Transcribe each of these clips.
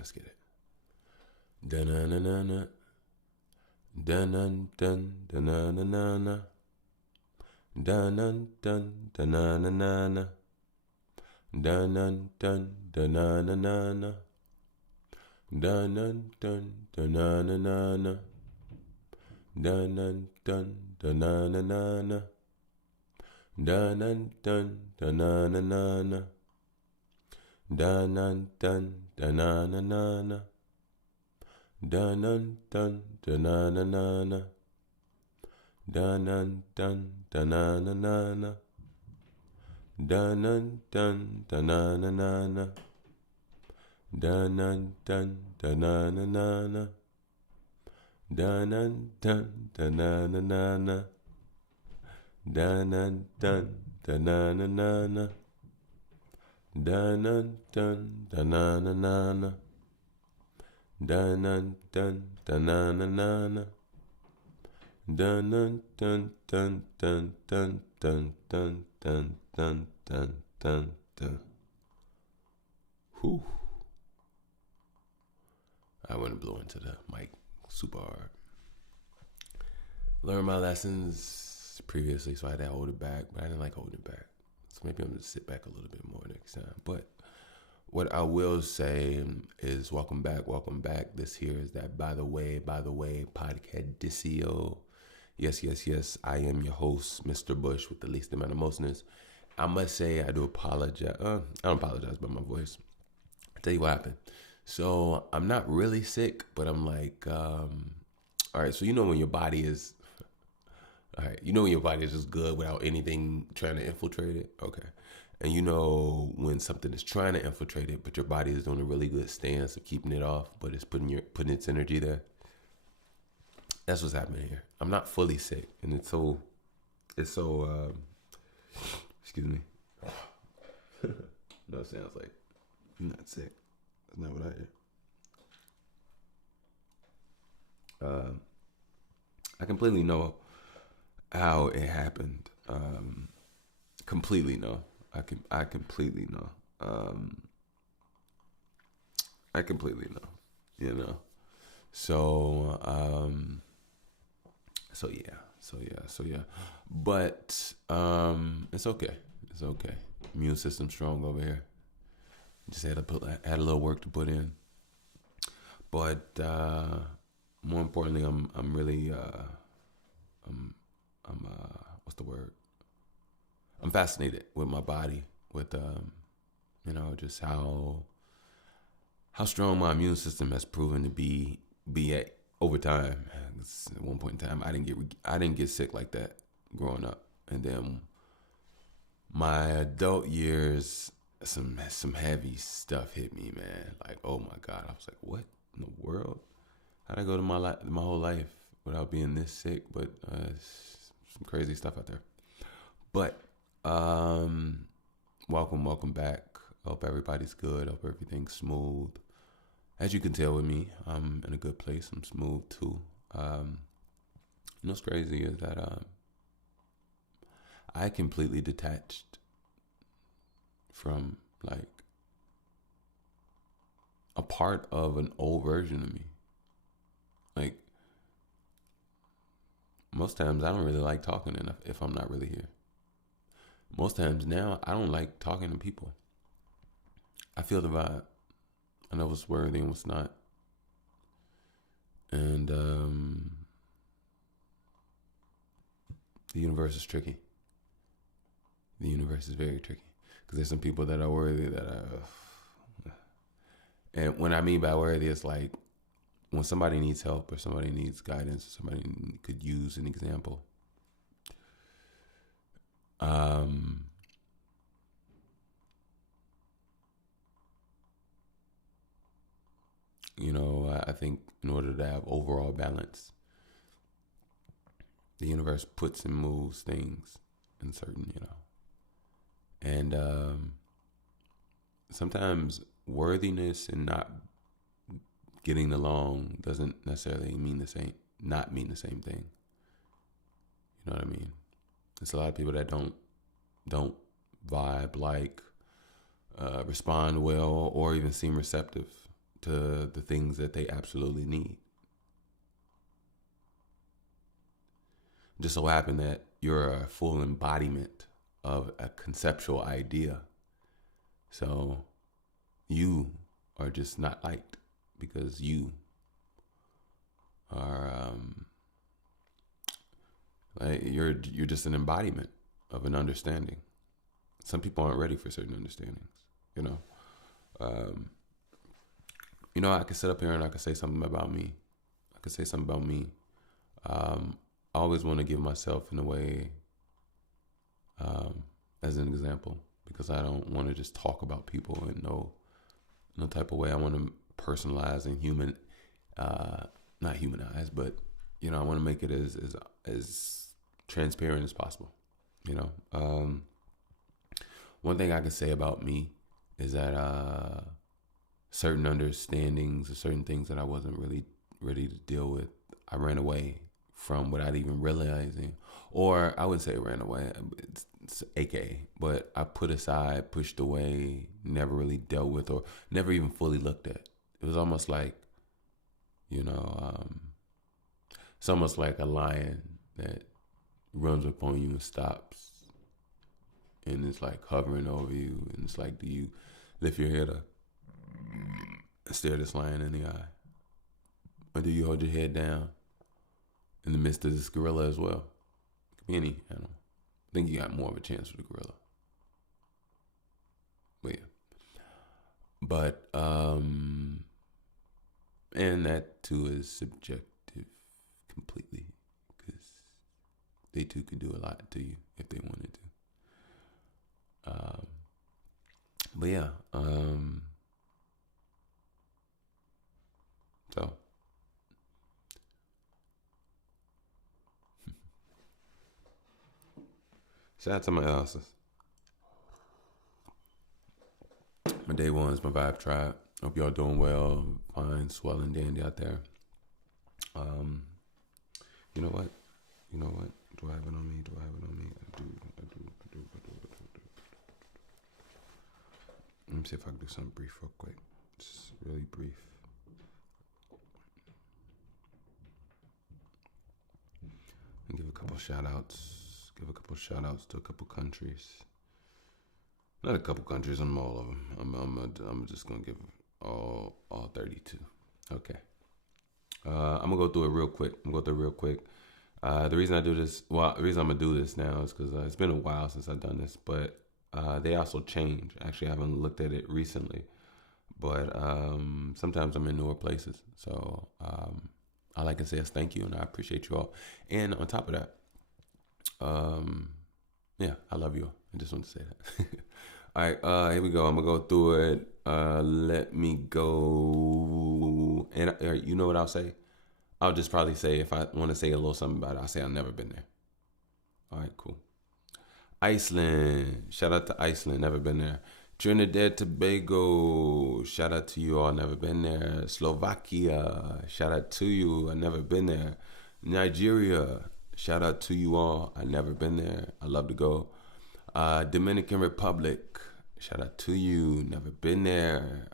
Let's get it. Da-na-na-na-na. Da-na-dun, da-na-na-na-na. Da-na-dun, da-na-na-na-na. Da-na-dun, da-na-na-na-na. Da-na-dun, da-na-na-na-na. Da-na-dun, da-na-na-na-na. Da-na-dun, da-na-na-na-na. Da-na-dun, da-na-na-na-na. Da-na-dun, da-na-na-na-na. Da-na-dun, da-na-na-na-na. Da-na-dun, da-na-na-na-na. Da-na-dun, da-na-na-na-na. Da-na-dun, da-na-na-na-na. Da-na-dun, da-na-na-na-na. Da-na-dun, da-na-na-na-na. Da-na-dun, da-na-na-na-na. Dun-dun-dun, dun-dun-dun-dun-dun-dun-dun-dun. Whew. I want to blow into the mic super hard. Learned my lessons previously, so I had to hold it back, but I didn't like holding it back. So maybe I'm going to sit back a little bit more next time. But what I will say is welcome back. This here is that By the Way, Podcadicio. Yes, I am your host, Mr. Bush, with the least amount of mostness. I must say I do apologize. I don't apologize about my voice. I'll tell you what happened. So I'm not really sick, but I'm like, all right, so you know when your body is, just good without anything trying to infiltrate it? Okay. And you know when something is trying to infiltrate it, but your body is doing a really good stance of keeping it off, but it's putting its energy there. That's what's happening here. I'm not fully sick, and it's so excuse me. No, it sounds like I'm not sick. That's not what I hear. I completely know how it happened. Completely know. I completely know. I completely know. You know. So yeah. But it's okay. It's okay. Immune system strong over here. Just had a little work to put in. But more importantly, I'm really what's the word? I'm fascinated with my body, with just how strong my immune system has proven to be at over time. At one point in time, I didn't get sick like that growing up, and then my adult years, some heavy stuff hit me, man. Like, oh my God, I was like, what in the world? How'd I go to my whole life without being this sick? But some crazy stuff out there. But welcome back. Hope everybody's good. Hope everything's smooth. As you can tell with me, I'm in a good place. I'm smooth too. What's crazy is that I completely detached from like a part of an old version of me. Like most times I don't really like talking enough if I'm not really here. Most times now I don't like talking to people. I feel the vibe. I know what's worthy and what's not. And the universe is tricky. The universe is very tricky. Because there's some people that are worthy that are... And when I mean by worthy, it's like when somebody needs help or somebody needs guidance, or somebody could use an example. I think in order to have overall balance, the universe puts and moves things in certain, And sometimes worthiness and not getting along doesn't necessarily not mean the same thing. You know what I mean? There's a lot of people that don't vibe, respond well, or even seem receptive to the things that they absolutely need. Just so happen that you're a full embodiment of a conceptual idea. So you are just not liked because you are like you're just an embodiment of an understanding. Some people aren't ready for certain understandings, you know. I could sit up here and I could say something about me. I always want to give myself in a way as an example, because I don't want to just talk about people in no type of way. I want to personalize and not humanize, but I want to make it as transparent as possible. One thing I can say about me is that certain understandings or certain things that I wasn't really ready to deal with, I ran away from without even realizing, or I wouldn't say ran away, it's AKA, but I put aside, pushed away, never really dealt with, or never even fully looked at. It was almost like, it's almost like a lion that runs up on you and stops, and it's like hovering over you, and it's like, do you lift your head up and stare this lion in the eye, or do you hold your head down in the midst of this gorilla as well? It could be any animal. I think you got more of a chance with the gorilla. But yeah. But and that too is subjective completely, because they too could do a lot to you if they wanted to. But yeah. So shout out to my else's. My day ones, my vibe tribe. Hope y'all doing well, fine, swell and dandy out there. You know what? Do I have it on me? I do. Let me see if I can do something brief real quick. Just really brief. And give a couple shout outs. To a couple countries. Not a couple countries, I'm all of them. I'm just gonna give all 32. Okay. I'm gonna go through it real quick. The reason I'm gonna do this now is because it's been a while since I've done this, but they also change. Actually, I haven't looked at it recently, but sometimes I'm in newer places. So all I can say is thank you, and I appreciate you all. And on top of that, yeah, I love you all. I just want to say that. All right, here we go. I'm gonna go through it. Let me go. And you know what I'll say? I'll just probably say, if I want to say a little something about it, I'll say I've never been there. All right, cool. Iceland. Shout out to Iceland. Never been there. Trinidad, Tobago. Shout out to you all. Never been there. Slovakia. Shout out to you. I never been there. Nigeria. Shout out to you all. I never been there. I love to go. Dominican Republic. Shout out to you. Never been there.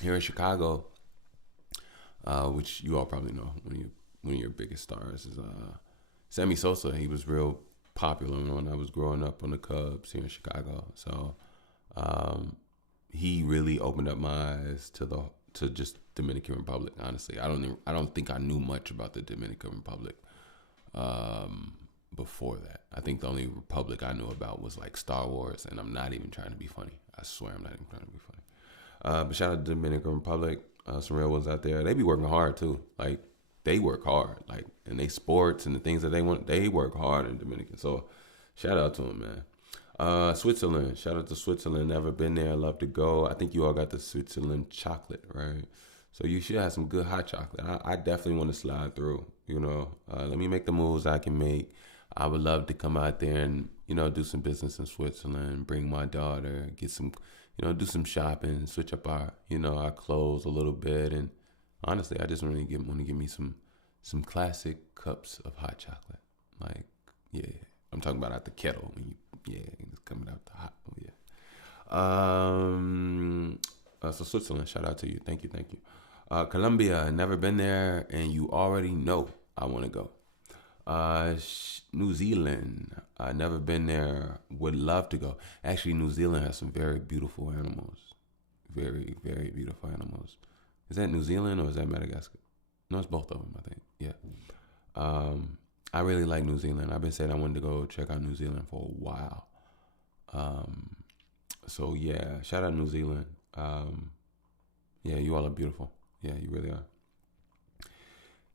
Here in Chicago, which you all probably know, one of your biggest stars is Sammy Sosa. He was real popular when I was growing up on the Cubs here in Chicago. So he really opened up my eyes to just Dominican Republic. Honestly, I don't think I knew much about the Dominican Republic before that. I think the only republic I knew about was like Star Wars, and I'm not even trying to be funny. I swear I'm not even trying to be funny. But shout out to Dominican Republic. Some real ones out there. They be working hard too. Like, they work hard. Like, and they sports and the things that they want, they work hard in Dominican. So shout out to them, man. Switzerland. Shout out to Switzerland. Never been there. Love to go. I think you all got the Switzerland chocolate, right? So you should have some good hot chocolate. I definitely want to slide through, Let me make the moves I can make. I would love to come out there and, do some business in Switzerland, bring my daughter, get some, do some shopping, switch up our clothes a little bit. And honestly, I just want to give me some classic cups of hot chocolate. Like, yeah, I'm talking about out the kettle. It's coming out the hot. Yeah. So Switzerland, shout out to you. Thank you, thank you. Colombia, never been there, and you already know I want to go. New Zealand, I never been there. Would love to go. Actually, New Zealand has some very beautiful animals. Very, very beautiful animals. Is that New Zealand or is that Madagascar? No, it's both of them, I think. Yeah. I really like New Zealand. I've been saying I wanted to go check out New Zealand for a while. So yeah, shout out New Zealand. Yeah, you all are beautiful. Yeah, you really are.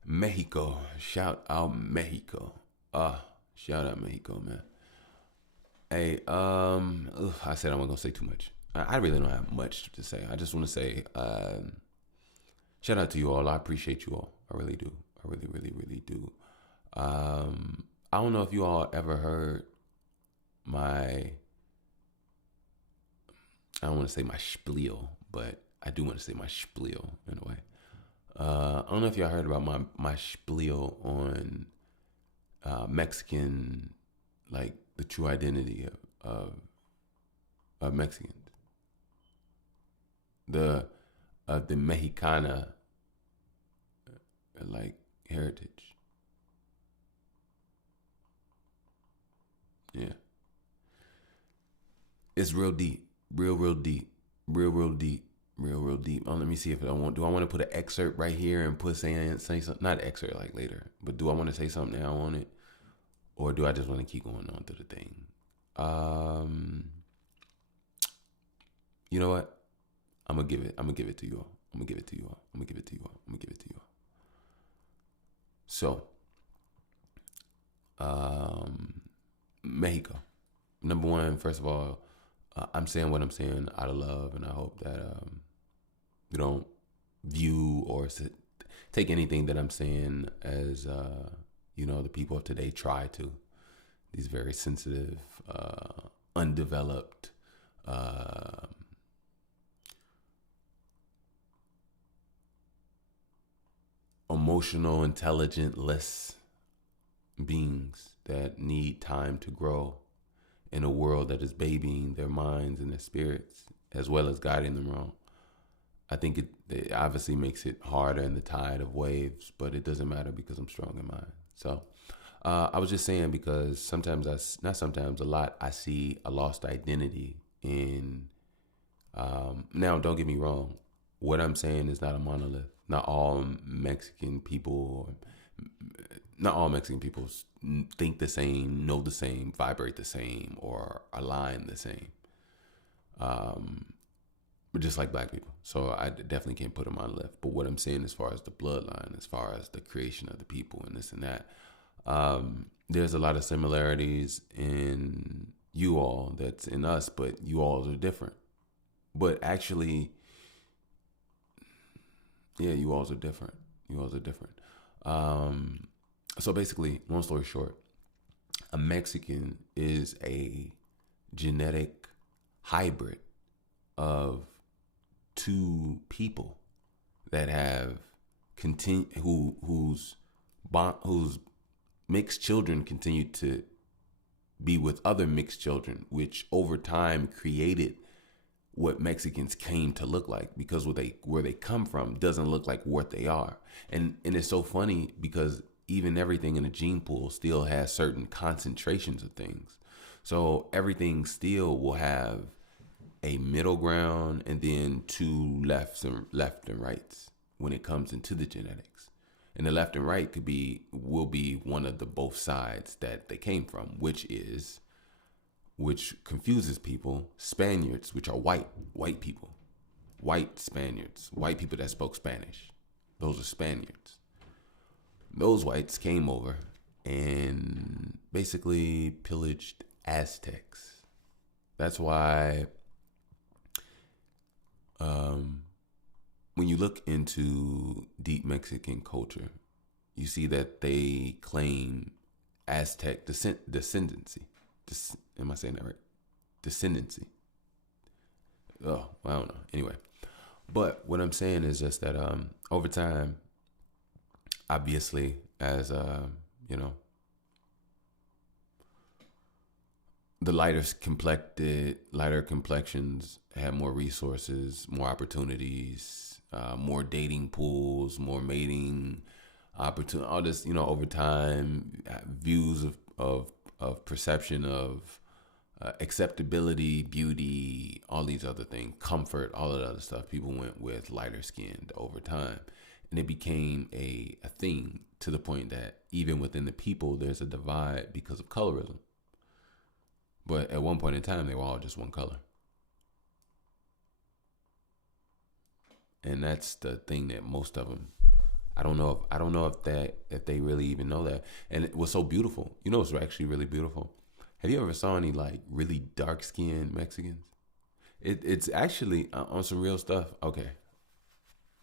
Mexico, shout out Mexico. Shout out Mexico, man. Hey, I said I wasn't gonna say too much. I really don't have much to say. I just want to say, shout out to you all. I appreciate you all. I really do. I really, really, really do. I don't know if you all ever heard my, I don't want to say my spiel, but I do want to say my spiel in a way. I don't know if y'all heard about my spiel on Mexican, like the true identity of Mexicans, the Mexicana like heritage. Yeah, it's real deep, real deep, real deep. Real deep. Let me see if I want. Do I want to put an excerpt right here and say something? Not excerpt like later, but do I want to say something now on it, or do I just want to keep going on to the thing? You know what? I'm gonna give it. I'm gonna give it to you all. I'm gonna give it to you all. I'm gonna give it to you all. I'm gonna give it to you all. So, Mexico. Number one, first of all, I'm saying what I'm saying out of love, and I hope that you don't view or take anything that I'm saying as the people of today try to. These very sensitive, undeveloped, emotional, intelligent-less beings that need time to grow in a world that is babying their minds and their spirits as well as guiding them wrong. I think it obviously makes it harder in the tide of waves, but it doesn't matter because I'm strong in mind. So I was just saying because sometimes a lot, I see a lost identity in, now don't get me wrong, what I'm saying is not a monolith. Not all Mexican people think the same, know the same, vibrate the same, or align the same. But just like black people. So I definitely can't put them on the left. But what I'm saying as far as the bloodline, as far as the creation of the people and this and that, there's a lot of similarities in you all that's in us, but you all are different. But actually, yeah, you all are different. You all are different. So basically, long story short, a Mexican is a genetic hybrid of two people that have whose mixed children continue to be with other mixed children, which over time created what Mexicans came to look like, because where they come from doesn't look like what they are. And it's so funny because even everything in a gene pool still has certain concentrations of things. So everything still will have a middle ground and then two left and rights when it comes into the genetics. And the left and right will be one of the both sides that they came from, which confuses people. Spaniards, which are white people, white Spaniards, white people that spoke Spanish. Those are Spaniards. Those whites came over and basically pillaged Aztecs. That's why when you look into deep Mexican culture, you see that they claim Aztec descendancy. Am I saying that right? Descendancy. Oh, I don't know. Anyway, but what I'm saying is just that over time, obviously, as the lighter complexions had more resources, more opportunities, more dating pools, more mating opportunity, all this, over time, views of perception of acceptability, beauty, all these other things, comfort, all of that other stuff. People went with lighter skinned over time. And it became a thing to the point that even within the people, there's a divide because of colorism. But at one point in time, they were all just one color. And that's the thing that most of them, I don't know if they really even know that. And it was so beautiful. It's actually really beautiful. Have you ever saw any like really dark skinned Mexicans? It's actually on some real stuff. Okay,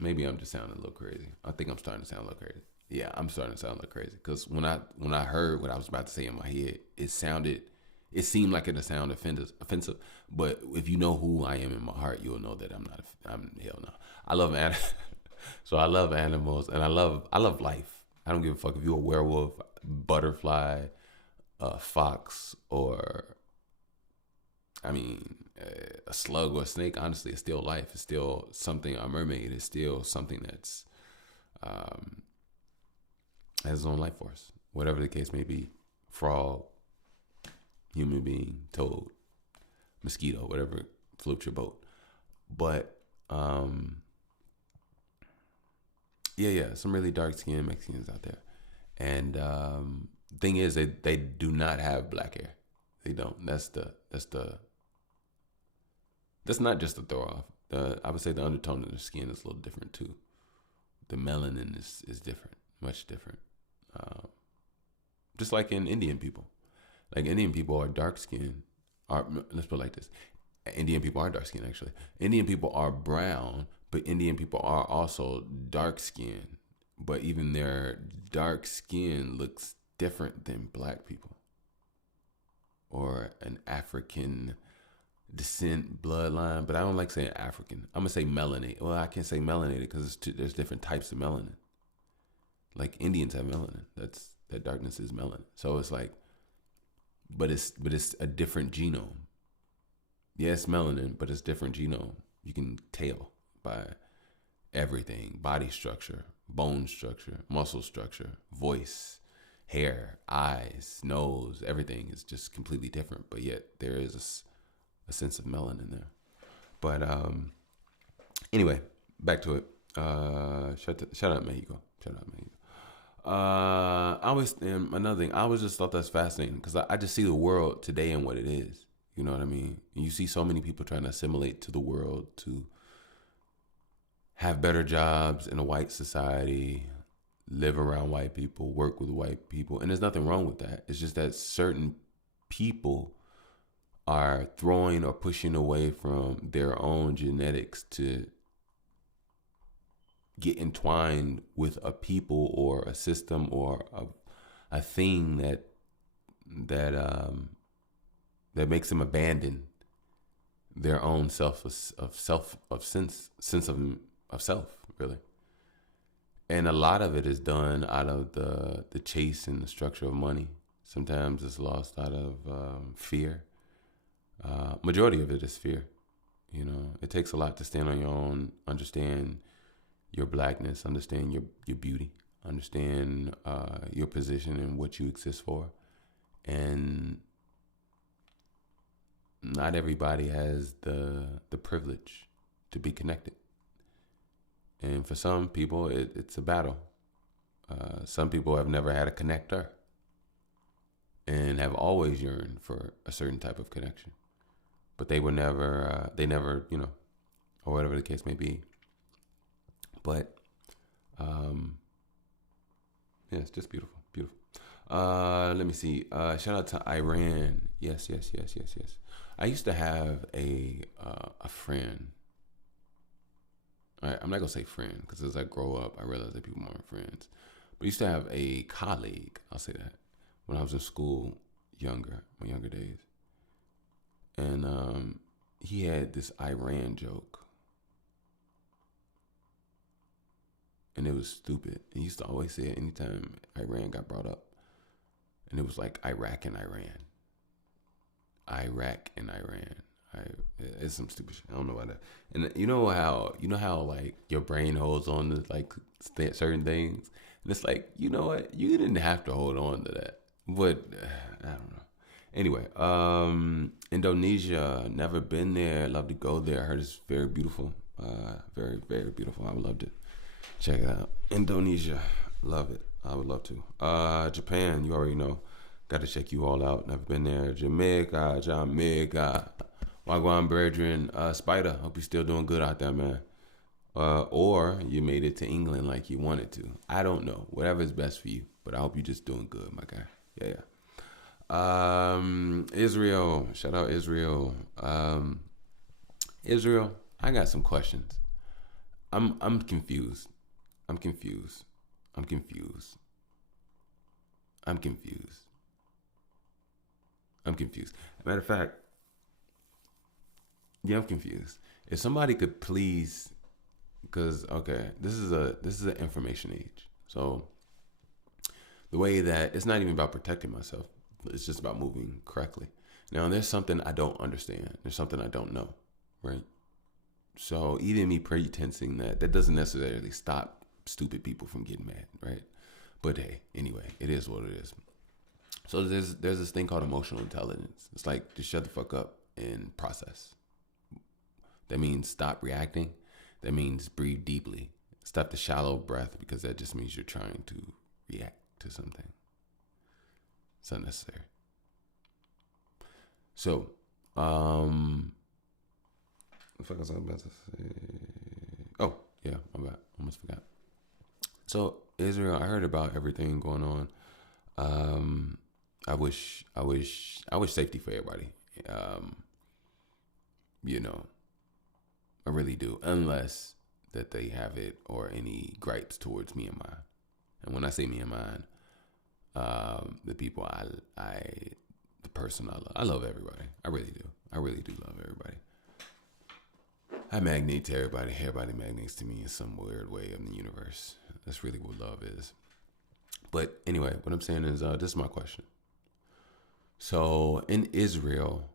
maybe I'm just sounding a little crazy. I think I'm starting to sound a little crazy. Yeah, I'm starting to sound a little crazy because when I heard what I was about to say in my head, it seemed like it sound offensive. But if you know who I am in my heart, you'll know that I'm hell no. I love so I love animals and I love life. I don't give a fuck if you're a werewolf, butterfly, fox, or a slug or a snake. Honestly, it's still life. It's still something. A mermaid is still something that's has its own life force. Whatever the case may be, frog, human being, toad, mosquito, whatever floats your boat. But yeah, some really dark skinned Mexicans out there. And thing is, they do not have black hair. They don't. That's not just a throw off. I would say the undertone of their skin is a little different too. The melanin is different, much different. Just like in Indian people. Like Indian people are dark skinned. Let's put it like this. Indian people are dark skinned actually. Indian people are brown, but Indian people are also dark skinned. But even their dark skin looks different than black people. Or an African descent bloodline, but I don't like saying African. I'm gonna say melanated. Well, I can't say melanated because there's different types of melanin. Like Indians have melanin. That darkness is melanin. So it's like, but it's a different genome. Yes, melanin, but it's different genome. You can tell by everything: body structure, bone structure, muscle structure, voice, hair, eyes, nose. Everything is just completely different. But yet there is a sense of melanin there. But anyway, back to it. Shout out Mexico. Another thing, I always just thought that's fascinating because I just see the world today and what it is. You know what I mean? And you see so many people trying to assimilate to the world, to have better jobs in a white society, live around white people, work with white people. And there's nothing wrong with that. It's just that certain people are throwing or pushing away from their own genetics to get entwined with a people or a system or a thing that makes them abandon their own sense of self, really. And a lot of it is done out of the chase and the structure of money. Sometimes it's lost out of fear. Majority of it is fear. It takes a lot to stand on your own, understand your blackness, understand your beauty, understand your position and what you exist for. And not everybody has the privilege to be connected. And for some people, it's a battle. Some people have never had a connector and have always yearned for a certain type of connection. But they were never, or whatever the case may be. But, yeah, it's just beautiful. Let me see. Shout out to Iran. Yes. I used to have a friend. All right, I'm not gonna say friend because as I grow up, I realized that people weren't friends. But I used to have a colleague. I'll say that when I was in school, my younger days, and he had this Iran joke, and it was stupid. He used to always say it anytime Iran got brought up, and it was like Iraq and Iran. It's some stupid shit. I don't know about that. And you know how like your brain holds on to like certain things, and it's like, you know what, you didn't have to hold on to that, but I don't know. Anyway, Indonesia, never been there. Love to go there. I heard it's very beautiful. Very, very beautiful. I would love to check it out. Indonesia, love it. I would love to. Japan, you already know. Got to check you all out. Never been there. Jamaica. Wagwan brethren. Spider, hope you're still doing good out there, man. Or you made it to England like you wanted to. I don't know. Whatever is best for you. But I hope you're just doing good, my guy. Yeah. Israel. Shout out Israel. Israel, I got some questions. I'm confused. I'm confused. Matter of fact, yeah, I'm confused. If somebody could please, because okay, this is an information age. So the way that it's not even about protecting myself, it's just about moving correctly. Now, there's something I don't understand. There's something I don't know, right? So even me pretending that doesn't necessarily stop stupid people from getting mad, right? But hey, anyway, it is what it is. So there's this thing called emotional intelligence. It's like, just shut the fuck up and process. That means stop reacting. That means breathe deeply. Stop the shallow breath, because that just means you're trying to react to something. It's unnecessary. So, what the fuck was I about to say? Oh, yeah, my bad. Almost forgot. So, Israel, I heard about everything going on. I wish safety for everybody. I really do, unless that they have it or any gripes towards me and mine. And when I say me and mine, the people the person I love everybody. I really do. I really do love everybody. I magnate to everybody. Everybody magnates to me in some weird way of the universe. That's really what love is. But anyway, what I'm saying is, this is my question. So in Israel,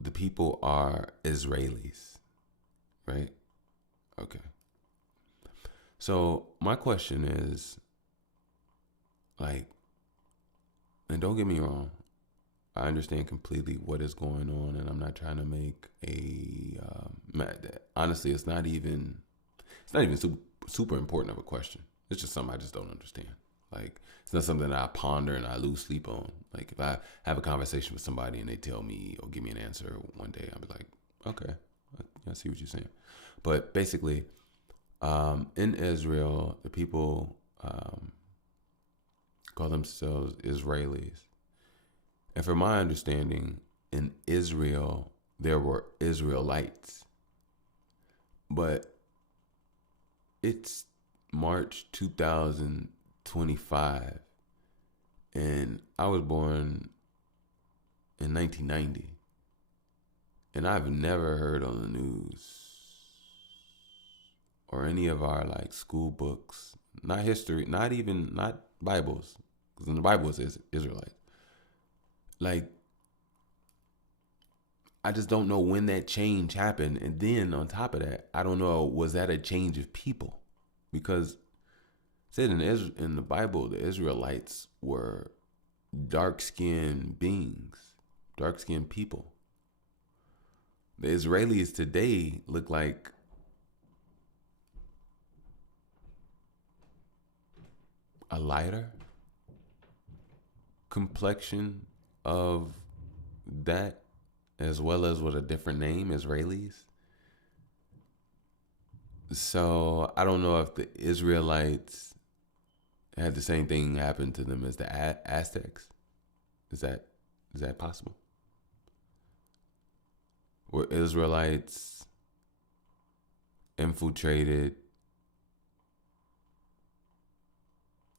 the people are Israelis, right? Okay. So my question is, like, and don't get me wrong, I understand completely what is going on, and I'm not trying to make honestly, it's not even super important of a question. It's just something I just don't understand. Like, it's not something that I ponder and I lose sleep on. Like, if I have a conversation with somebody and they tell me or give me an answer one day, I'll be like, okay, I see what you're saying. But basically, in Israel, the people call themselves Israelis. And from my understanding, in Israel, there were Israelites. But it's March 2025, and I was born in 1990, and I've never heard on the news or any of our like school books, not history, not Bibles, because in the Bible it says Israelites. Like, I just don't know when that change happened. And then on top of that, I don't know, was that a change of people? Because it said in the Bible, the Israelites were dark-skinned beings, dark-skinned people. The Israelis today look like a lighter complexion of that, as well as with a different name, Israelis. So I don't know if the Israelites had the same thing happen to them as the Aztecs. Is that possible? Were Israelites infiltrated,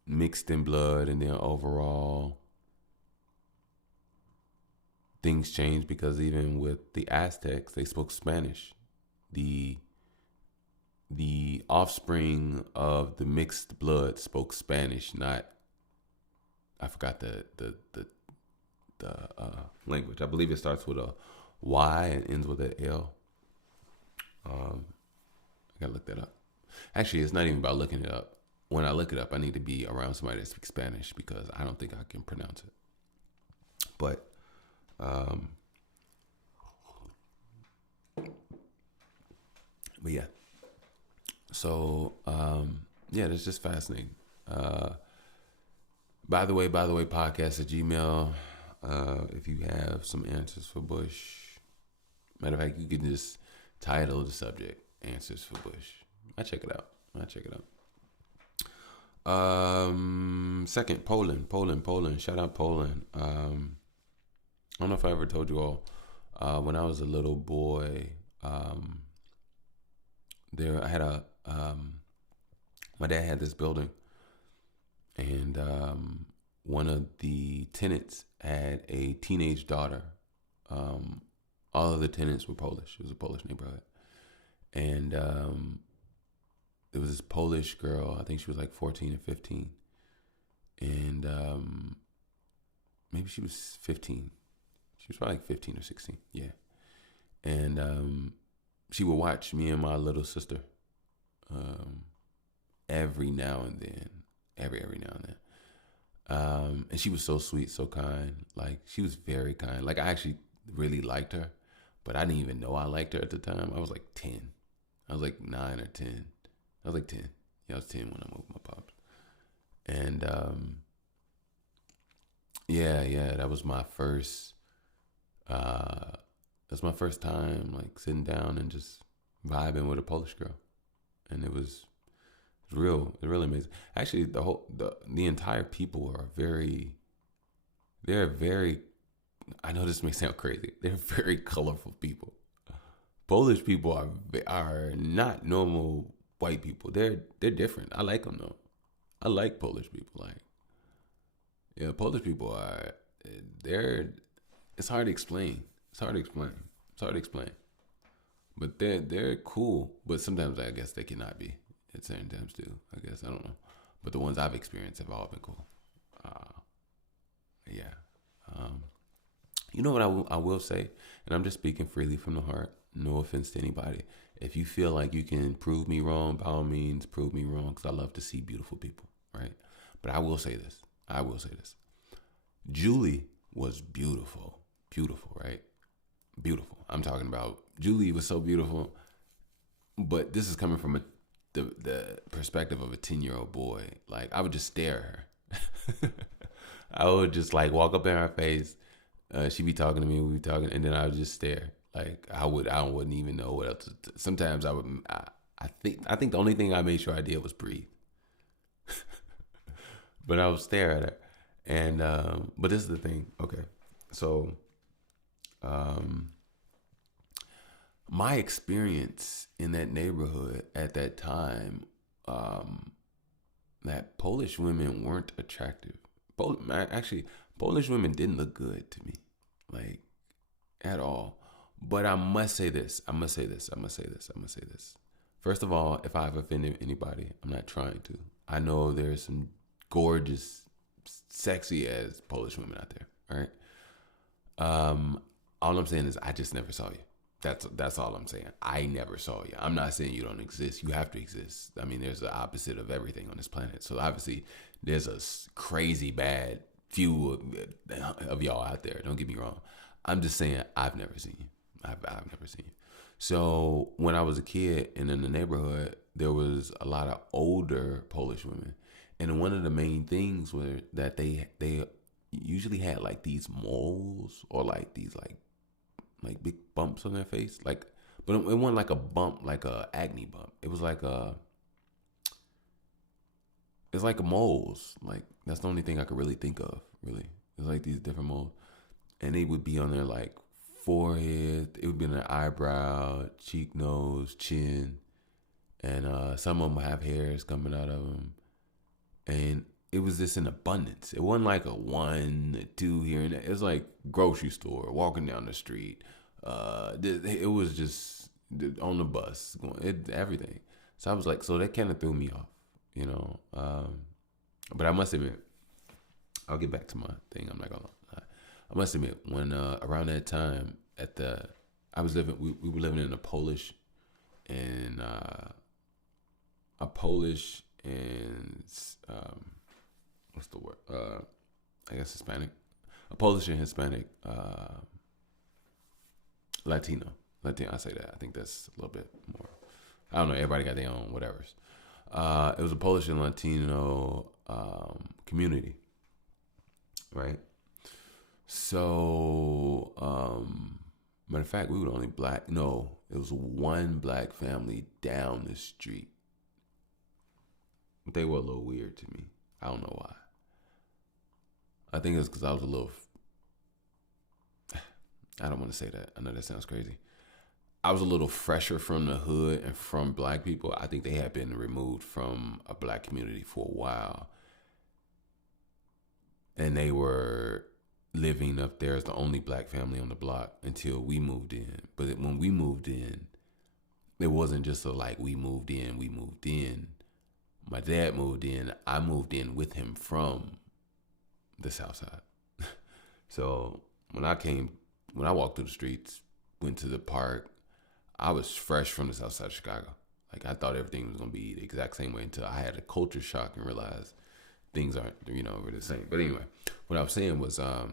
mixed in blood, and then overall things changed? Because even with the Aztecs, they spoke Spanish. The offspring of the mixed blood spoke Spanish, not, I forgot the language. I believe it starts with a Y and ends with an L. I gotta look that up. Actually, it's not even about looking it up. When I look it up, I need to be around somebody that speaks Spanish because I don't think I can pronounce it. But, um, but yeah. So, yeah, that's just fascinating. By the way, podcast at Gmail. If you have some answers for Bush, matter of fact, you can just title the subject "Answers for Bush." I check it out. Second, Poland. Shout out Poland. I don't know if I ever told you all. When I was a little boy, there I had my dad had this building, and one of the tenants had a teenage daughter. All of the tenants were Polish. It was a Polish neighborhood, and there was this Polish girl. I think she was like 14 or 15, and maybe she was 15. She was probably like 15 or 16. Yeah, and she would watch me and my little sister every now and then, every now and then. And she was so sweet, so kind. Like, she was very kind. Like, I actually really liked her, but I didn't even know I liked her at the time. I was like 10. I was like 9 or 10. I was like 10. Yeah, I was 10 when I moved my pops. And yeah, that was my first. That's my first time like sitting down and just vibing with a Polish girl, and it was really amazing. Actually, the entire people are they're very. I know this may sound crazy. They're very colorful people. Polish people are not normal white people. They're different. I like them though. I like Polish people. Like, yeah, Polish people are. They're. It's hard to explain. But they're cool. But sometimes I guess they cannot be. At certain times too. I guess I don't know. But the ones I've experienced have all been cool. Yeah. You know what I will say, and I'm just speaking freely from the heart. No offense to anybody. If you feel like you can prove me wrong, by all means, prove me wrong, because I love to see beautiful people, right? But I will say this. Julie was beautiful, right? Beautiful. I'm talking about Julie was so beautiful, but this is coming from the perspective of a 10-year-old boy. Like, I would just stare at her. I would just like walk up in her face. She'd be talking to me, we'd be talking, and then I would just stare. Like, I wouldn't even know what else. Sometimes I think the only thing I made sure I did was breathe. But I would stare at her. And, but this is the thing. Okay. So, my experience in that neighborhood at that time, that Polish women weren't attractive. Actually, Polish women didn't look good to me, like, at all. But I must say this. First of all, if I've offended anybody, I'm not trying to. I know there's some gorgeous, sexy as Polish women out there, right? All I'm saying is I just never saw you. That's all I'm saying. I never saw you. I'm not saying you don't exist. You have to exist. I mean, there's the opposite of everything on this planet. So obviously, there's a crazy bad few of y'all out there. Don't get me wrong. I'm just saying I've never seen you. I've never seen you. So when I was a kid and in the neighborhood, there was a lot of older Polish women, and one of the main things were that they usually had like these moles or like these like big bumps on their face, like, but it wasn't like a bump, like a acne bump. It was like it's like a moles. Like, that's the only thing I could really think of. Really, it's like these different moles, and they would be on their like forehead. It would be on their eyebrow, cheek, nose, chin, and some of them would have hairs coming out of them, and it was just in abundance. It wasn't like a 1 or 2 here and there. It was like grocery store, walking down the street. It was just on the bus, everything. So I was like, so that kind of threw me off, you know. But I must admit, I'll get back to my thing. I'm not gonna lie. I must admit, when around that time, at the I was living we were living in and a Polish and what's the word? I guess Hispanic. A Polish and Hispanic Latino. I say that. I think that's a little bit more. I don't know. Everybody got their own whatevers. It was a Polish and Latino community, right? So, matter of fact, we were the only black. No, it was one black family down the street. They were a little weird to me. I don't know why. I think it's because I was a little. I don't want to say that. I know that sounds crazy. I was a little fresher from the hood and from black people. I think they had been removed from a black community for a while. And they were living up there as the only black family on the block until we moved in. But when we moved in, it wasn't just we moved in. My dad moved in. I moved in with him from the South Side. So when I walked through the streets, went to the park, I was fresh from the South Side of Chicago. Like, I thought everything was going to be the exact same way until I had a culture shock and realized things aren't, really the same. But anyway, what I was saying was I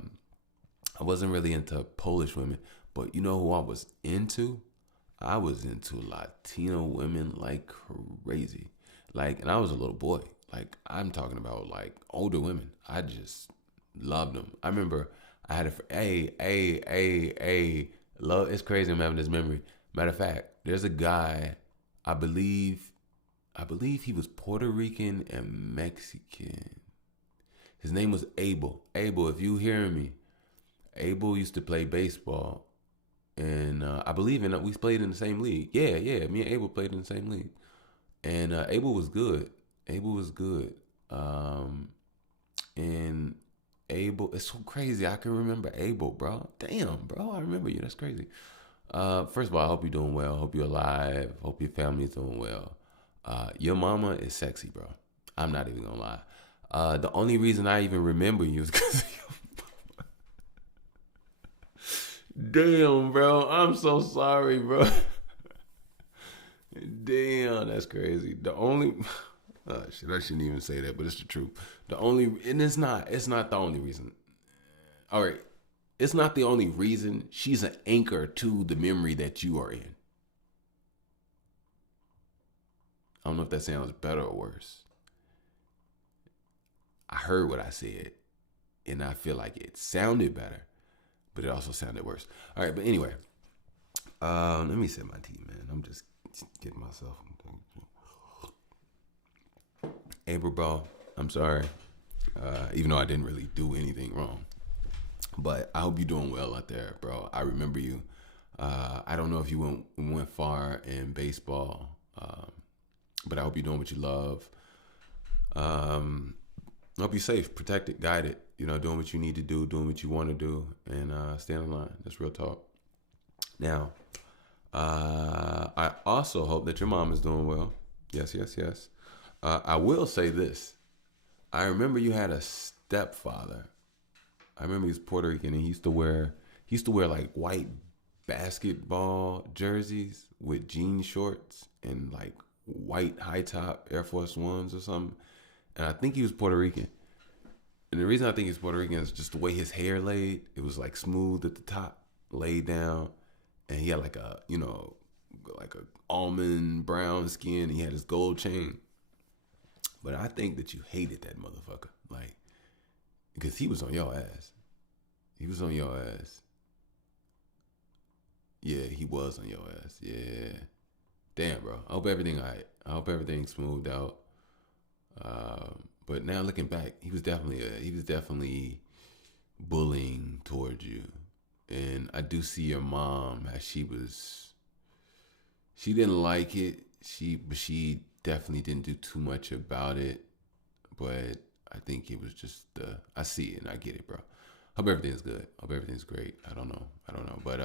wasn't really into Polish women, but you know who I was into? I was into Latino women like crazy. And I was a little boy. I'm talking about, older women. I just loved them. I remember I had love. It's crazy I'm having this memory. Matter of fact, there's a guy, I believe he was Puerto Rican and Mexican. His name was Abel. Abel, if you hearing me, Abel used to play baseball, and I believe we played in the same league. Yeah, me and Abel played in the same league, and Abel was good. And Abel, it's so crazy. I can remember Abel, bro. Damn, bro, I remember you. That's crazy. First of all, I hope you're doing well. Hope you're alive. Hope your family's doing well. Your mama is sexy, bro. I'm not even gonna lie. The only reason I even remember you is because of your mama. Damn, bro. I'm so sorry, bro. Damn, that's crazy. Shit, I shouldn't even say that, but it's the truth. And it's not the only reason. All right. It's not the only reason. She's an anchor to the memory that you are in. I don't know if that sounds better or worse. I heard what I said, and I feel like it sounded better, but it also sounded worse. All right, but anyway, let me set my tea, man. I'm just getting myself. April, bro, I'm sorry. Even though I didn't really do anything wrong. But I hope you're doing well out there, bro. I remember you. I don't know if you went far in baseball, but I hope you're doing what you love. I hope you're safe, protected, guided, doing what you need to do, doing what you want to do, and staying in line. That's real talk. Now, I also hope that your mom is doing well. Yes. I will say this. I remember you had a stepfather. I remember he was Puerto Rican, and he used to wear white basketball jerseys with jean shorts and white high top Air Force Ones or something. And I think he was Puerto Rican. And the reason I think he's Puerto Rican is just the way his hair laid. It was smooth at the top, laid down, and he had a almond brown skin. He had his gold chain. But I think that you hated that motherfucker, because he was on your ass. He was on your ass. Yeah, he was on your ass. Yeah. Damn, bro. I hope everything all right. I hope everything's smoothed out. But now looking back, he was definitely bullying towards you. And I do see your mom, how she didn't like it. She definitely didn't do too much about it. But I think it was just I see it and I get it, bro. Hope everything's good. Hope everything's great. I don't know. But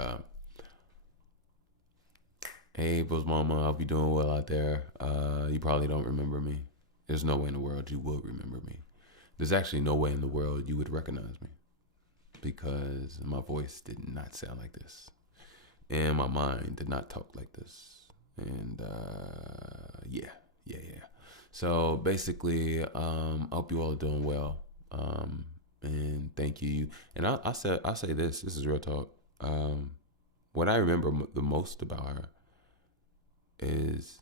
hey, Bro's mama, I hope you're doing well out there. You probably don't remember me. There's no way in the world you would remember me. There's actually no way in the world you would recognize me, because my voice did not sound like this. and my mind did not talk like this. And yeah. So basically, I hope you all are doing well. And thank you. And I'll say this. This is real talk. What I remember the most about her is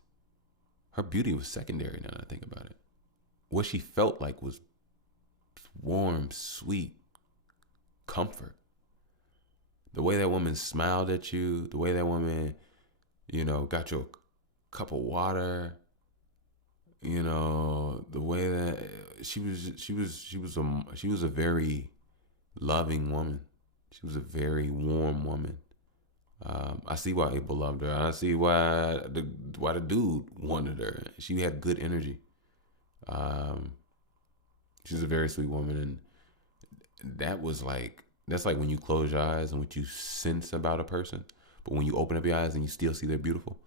her beauty was secondary. Now that I think about it, what she felt like was warm, sweet comfort. The way that woman smiled at you, the way that woman, got you a cup of water, the way that she was a very loving woman. She was a very warm woman. I see why Abel loved her. I see why the dude wanted her. She had good energy. She's a very sweet woman, and that's like when you close your eyes and what you sense about a person, but when you open up your eyes and you still see they're beautiful,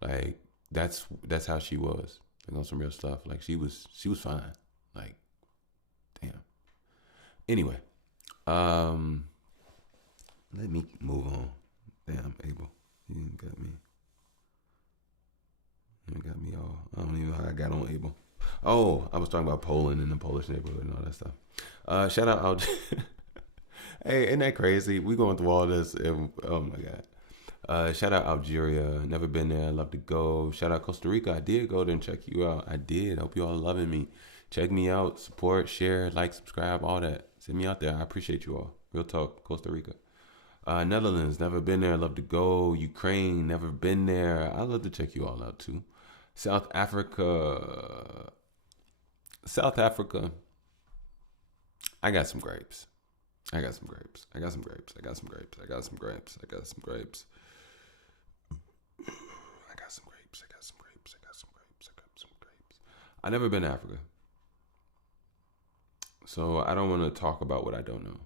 like that's how she was. Like on some real stuff. Like she was fine. Like, damn. Anyway, let me move on. Damn, Abel, you got me. You got me all. I don't even know how I got on Abel. Oh, I was talking about Poland and the Polish neighborhood and all that stuff. Shout out Hey, isn't that crazy? We going through all this. And, oh my God. Shout out Algeria. Never been there. I'd love to go. Shout out Costa Rica. I did go there and check you out. I did. Hope you all loving me. Check me out. Support, share, like, subscribe, all that. Send me out there. I appreciate you all. Real talk. Costa Rica. Netherlands. Never been there. I'd love to go. Ukraine. Never been there. I'd love to check you all out too. South Africa. I got some grapes. I got some grapes. I never been to Africa. So I don't want to talk about what I don't know.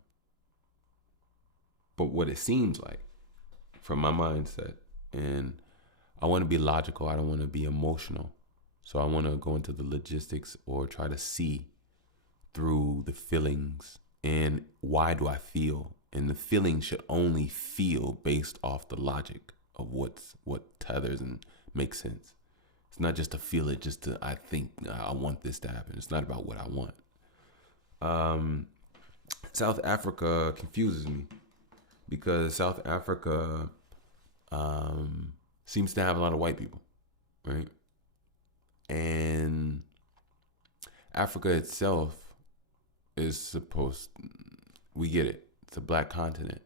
But what it seems like from my mindset, and I want to be logical. I don't want to be emotional. So I want to go into the logistics or try to see through the feelings and why do I feel? And the feeling should only feel based off the logic of what tethers and makes sense. It's not just to feel it, just to I think I want this to happen. It's not about what I want. South Africa confuses me because South Africa seems to have a lot of white people, right? And Africa itself is we get it. It's a black continent.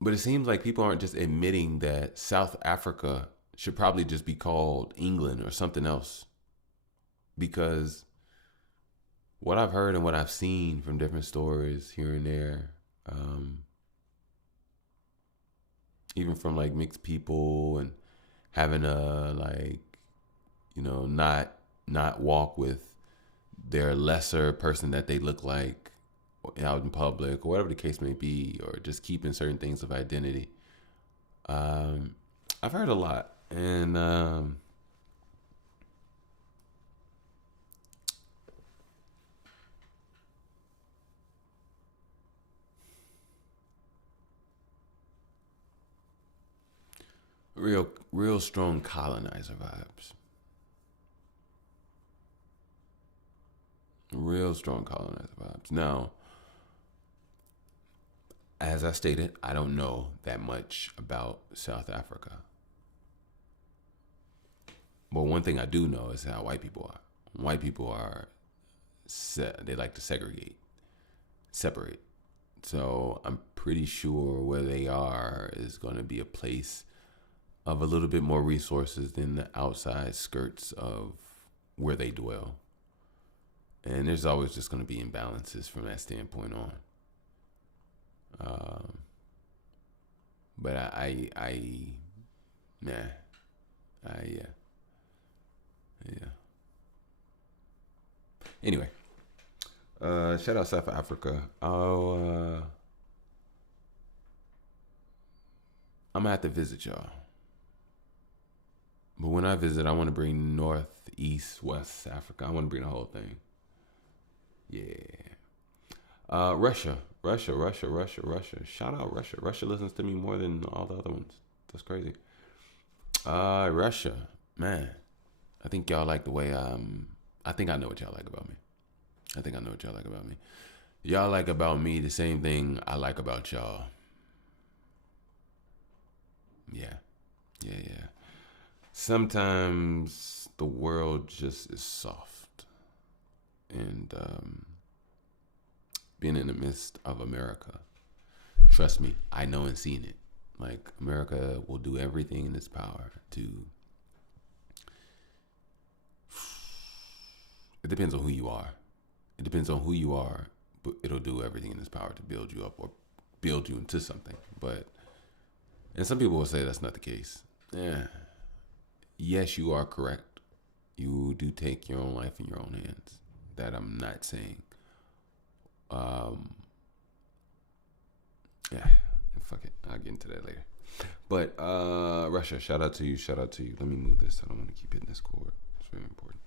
But it seems like people aren't just admitting that South Africa should probably just be called England or something else. Because what I've heard and what I've seen from different stories here and there, even from like mixed people and having a not walk with their lesser person that they look like out in public or whatever the case may be, or just keeping certain things of identity. I've heard a lot, and real strong colonizer vibes. Real strong colonizer vibes. Now, as I stated, I don't know that much about South Africa. But one thing I do know is how white people are. White people are, they like to separate. So I'm pretty sure where they are is going to be a place of a little bit more resources than the outside skirts of where they dwell. And there's always just going to be imbalances from that standpoint on. But yeah. Anyway, shout out South Africa. I'm gonna have to visit y'all. But when I visit, I want to bring North, East, West Africa. I want to bring the whole thing. Yeah. Russia. Russia. Shout out Russia. Russia listens to me more than all the other ones. That's crazy. Russia, man. I think y'all like the way I think I know what y'all like about me. Y'all like about me the same thing I like about y'all. Yeah. Sometimes the world just is soft. And being in the midst of America, trust me, I know and seen it. Like, America will do everything in its power to... It depends on who you are. But it'll do everything in its power to build you up or build you into something. And some people will say that's not the case. Yeah. Yes, you are correct. You do take your own life in your own hands. That I'm not saying. Yeah, fuck it. I'll get into that later. But Russia, shout out to you. Let me move this. I don't want to keep hitting this cord. It's very important.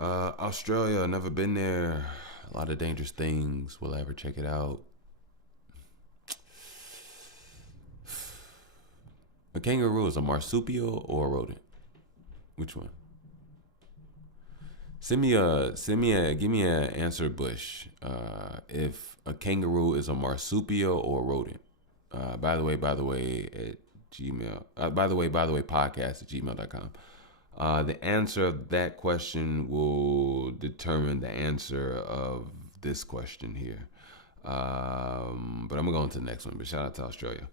Australia, never been there. A lot of dangerous things. Will I ever check it out? A kangaroo is a marsupial or a rodent? Which one? Give me an answer, Bush. If a kangaroo is a marsupial or a rodent. By the way, at Gmail. podcast@gmail.com. The answer of that question will determine the answer of this question here. But I'm going to go on to the next one. But shout out to Australia.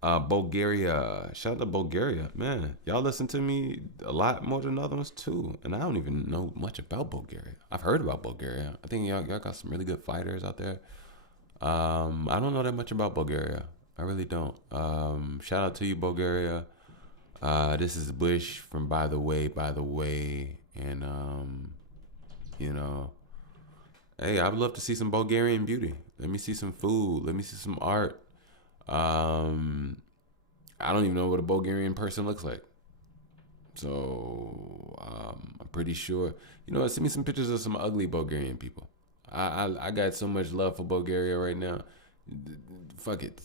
Bulgaria. Shout out to Bulgaria. Man, y'all listen to me a lot more than other ones too. And I don't even know much about Bulgaria. I've heard about Bulgaria. I think y'all got some really good fighters out there. I don't know that much about Bulgaria. I really don't. Shout out to you, Bulgaria. This is Bush from By the Way. And, hey, I would love to see some Bulgarian beauty. Let me see some food. Let me see some art. I don't even know what a Bulgarian person looks like. So, I'm pretty sure, send me some pictures of some ugly Bulgarian people. I got so much love for Bulgaria right now. Fuck it.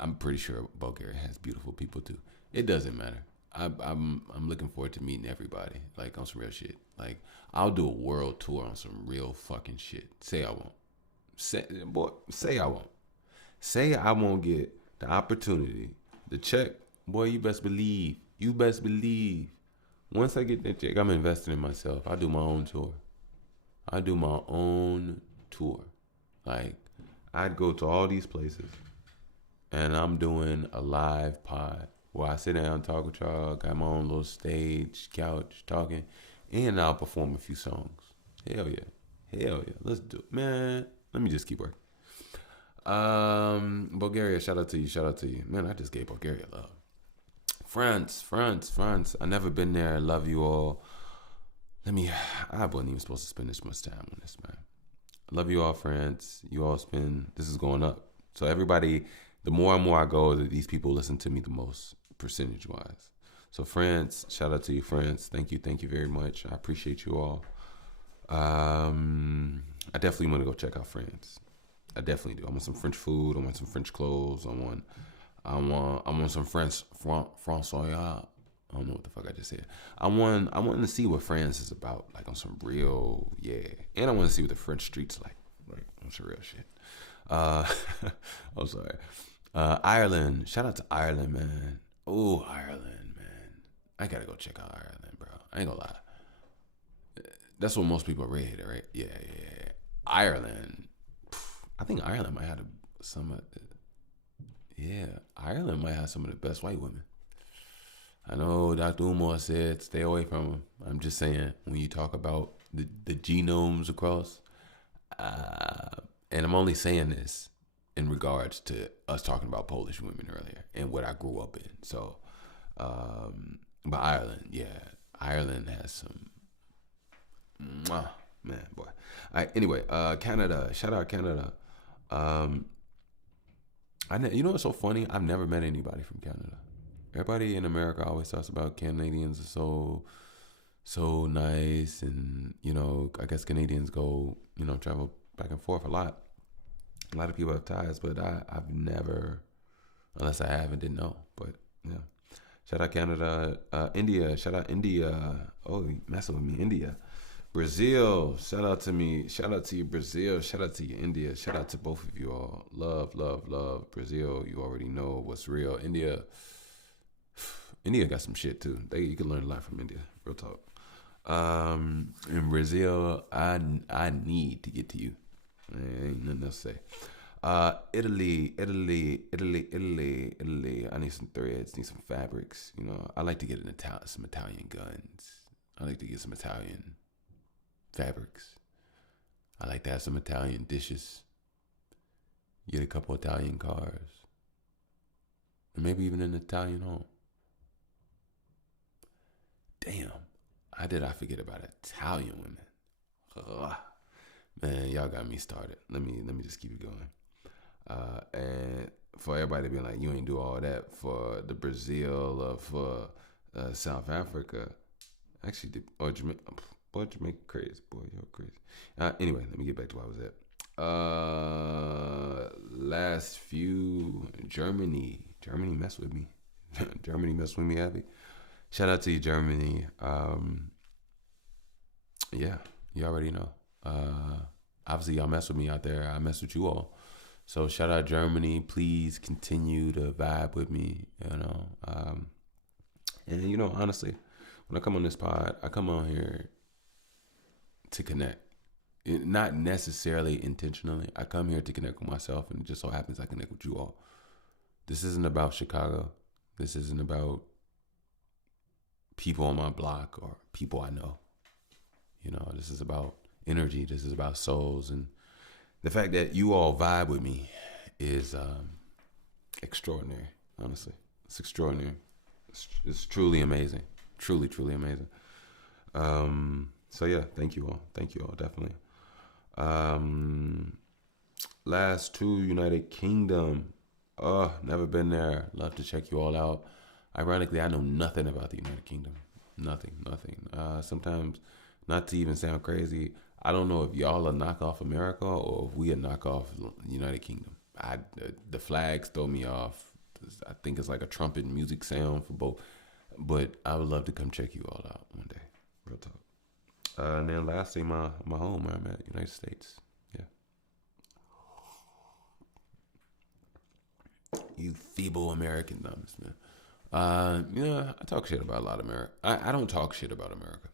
I'm pretty sure Bulgaria has beautiful people too. It doesn't matter. I'm looking forward to meeting everybody, like, on some real shit. Like, I'll do a world tour on some real fucking shit. Say I won't. Say I won't. Say I won't get the opportunity, the check. Boy, you best believe. Once I get that check, I'm investing in myself. I do my own tour. Like, I'd go to all these places, and I'm doing a live pod where I sit down, talk with y'all, got my own little stage, couch, talking, and I'll perform a few songs. Hell yeah. Let's do it, man. Let me just keep working. Bulgaria, shout out to you. Man, I just gave Bulgaria love. France. I never been there. I love you all. I wasn't even supposed to spend this much time on this, man. I love you all, France. You all this is going up. So everybody, the more and more I go, these people listen to me the most, percentage-wise. So France, shout out to you, France. Thank you very much. I appreciate you all. I definitely want to go check out France. I definitely do. I want some French food. I want some French clothes. I want some François. I don't know what the fuck I just said. I want to see what France is about, like, on some real, yeah. And I want to see what the French streets like on some real shit. I'm sorry. Ireland. Shout out to Ireland, man. Oh, Ireland, man. I gotta go check out Ireland, bro. I ain't gonna lie. That's what most people read, right? Yeah. Ireland. I think Ireland might have Ireland might have some of the best white women. I know Dr. Umar said stay away from them. I'm just saying, when you talk about the genomes across, and I'm only saying this in regards to us talking about Polish women earlier and what I grew up in. So, but Ireland, yeah. Ireland has some, man, boy. All right, anyway, Canada. Shout out Canada. You know what's so funny? I've never met anybody from Canada. Everybody in America always talks about Canadians are so nice, and I guess Canadians go travel back and forth a lot. A lot of people have ties, but I've never, unless I have and didn't know. But yeah. Shout out Canada, India. Shout out India. Oh, you messing with me, India. Brazil. Shout out to me. Shout out to you, Brazil. Shout out to you, India. Shout out to both of you all. Love, love, love. Brazil. You already know what's real. India. India got some shit too. You can learn a lot from India. Real talk. In Brazil, I need to get to you. Ain't nothing else to say. Italy. I need some threads, need some fabrics. You know, I like to get some Italian guns. I like to get some Italian fabrics. I like to have some Italian dishes. Get a couple Italian cars. And maybe even an Italian home. Damn. How did I forget about Italian women? Ugh. Man, y'all got me started. Let me just keep it going. And for everybody being like, you ain't do all that for the Brazil or for South Africa. Actually, or Jamaica. Boy, Jamaica crazy. Boy, you're crazy. Anyway, let me get back to where I was at. Last few, Germany messed with me. Germany messed with me, Abby. Shout out to you, Germany. Yeah, you already know. Obviously, y'all mess with me out there. I mess with you all. So shout out Germany. Please continue to vibe with me. You know, and you know, honestly, when I come on this pod, I come on here to connect. Not necessarily intentionally. I come here to connect with myself, and it just so happens I connect with you all. This isn't about Chicago. This isn't about people on my block or people I know. You know, this is about energy. This is about souls. And the fact that you all vibe with me is extraordinary, honestly. It's extraordinary. It's truly amazing. Truly, truly amazing. So, yeah, thank you all. Thank you all, definitely. Last two, United Kingdom. Never been there. Love to check you all out. Ironically, I know nothing about the United Kingdom. Nothing. Sometimes, not to even sound crazy, I don't know if y'all are knockoff America or if we are knockoff United Kingdom. The flags throw me off. I think it's like a trumpet music sound for both. But I would love to come check you all out one day. Real talk. And then lastly, my home where I'm at, United States. Yeah. You feeble American dumbs, man. Yeah, I talk shit about a lot of America. I don't talk shit about America.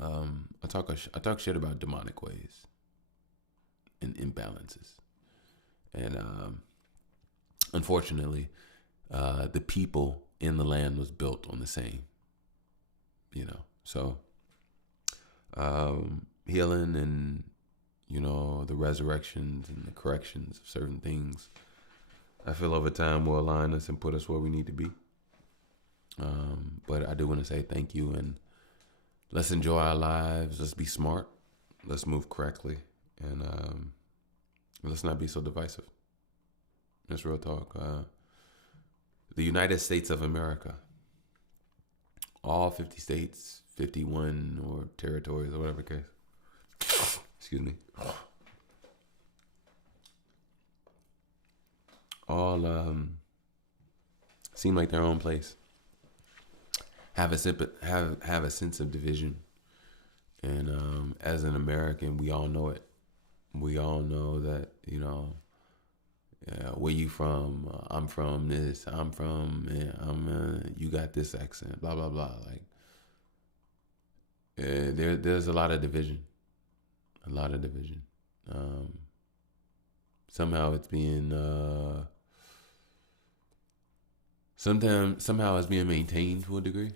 I talk shit about demonic ways and imbalances, and unfortunately, the people in the land was built on the same. You know, so healing and the resurrections and the corrections of certain things, I feel over time will align us and put us where we need to be. But I do want to say thank you, and let's enjoy our lives. Let's be smart. Let's move correctly, and let's not be so divisive. That's real talk. The United States of America, all 50 states, 51 or territories or whatever case. Excuse me. All seem like their own place. Have a sense of division, and as an American, we all know it. We all know that where you from? I'm from this. I'm from. You got this accent. Blah blah blah. Like there's a lot of division. A lot of division. Somehow it's being somehow it's being maintained to a degree.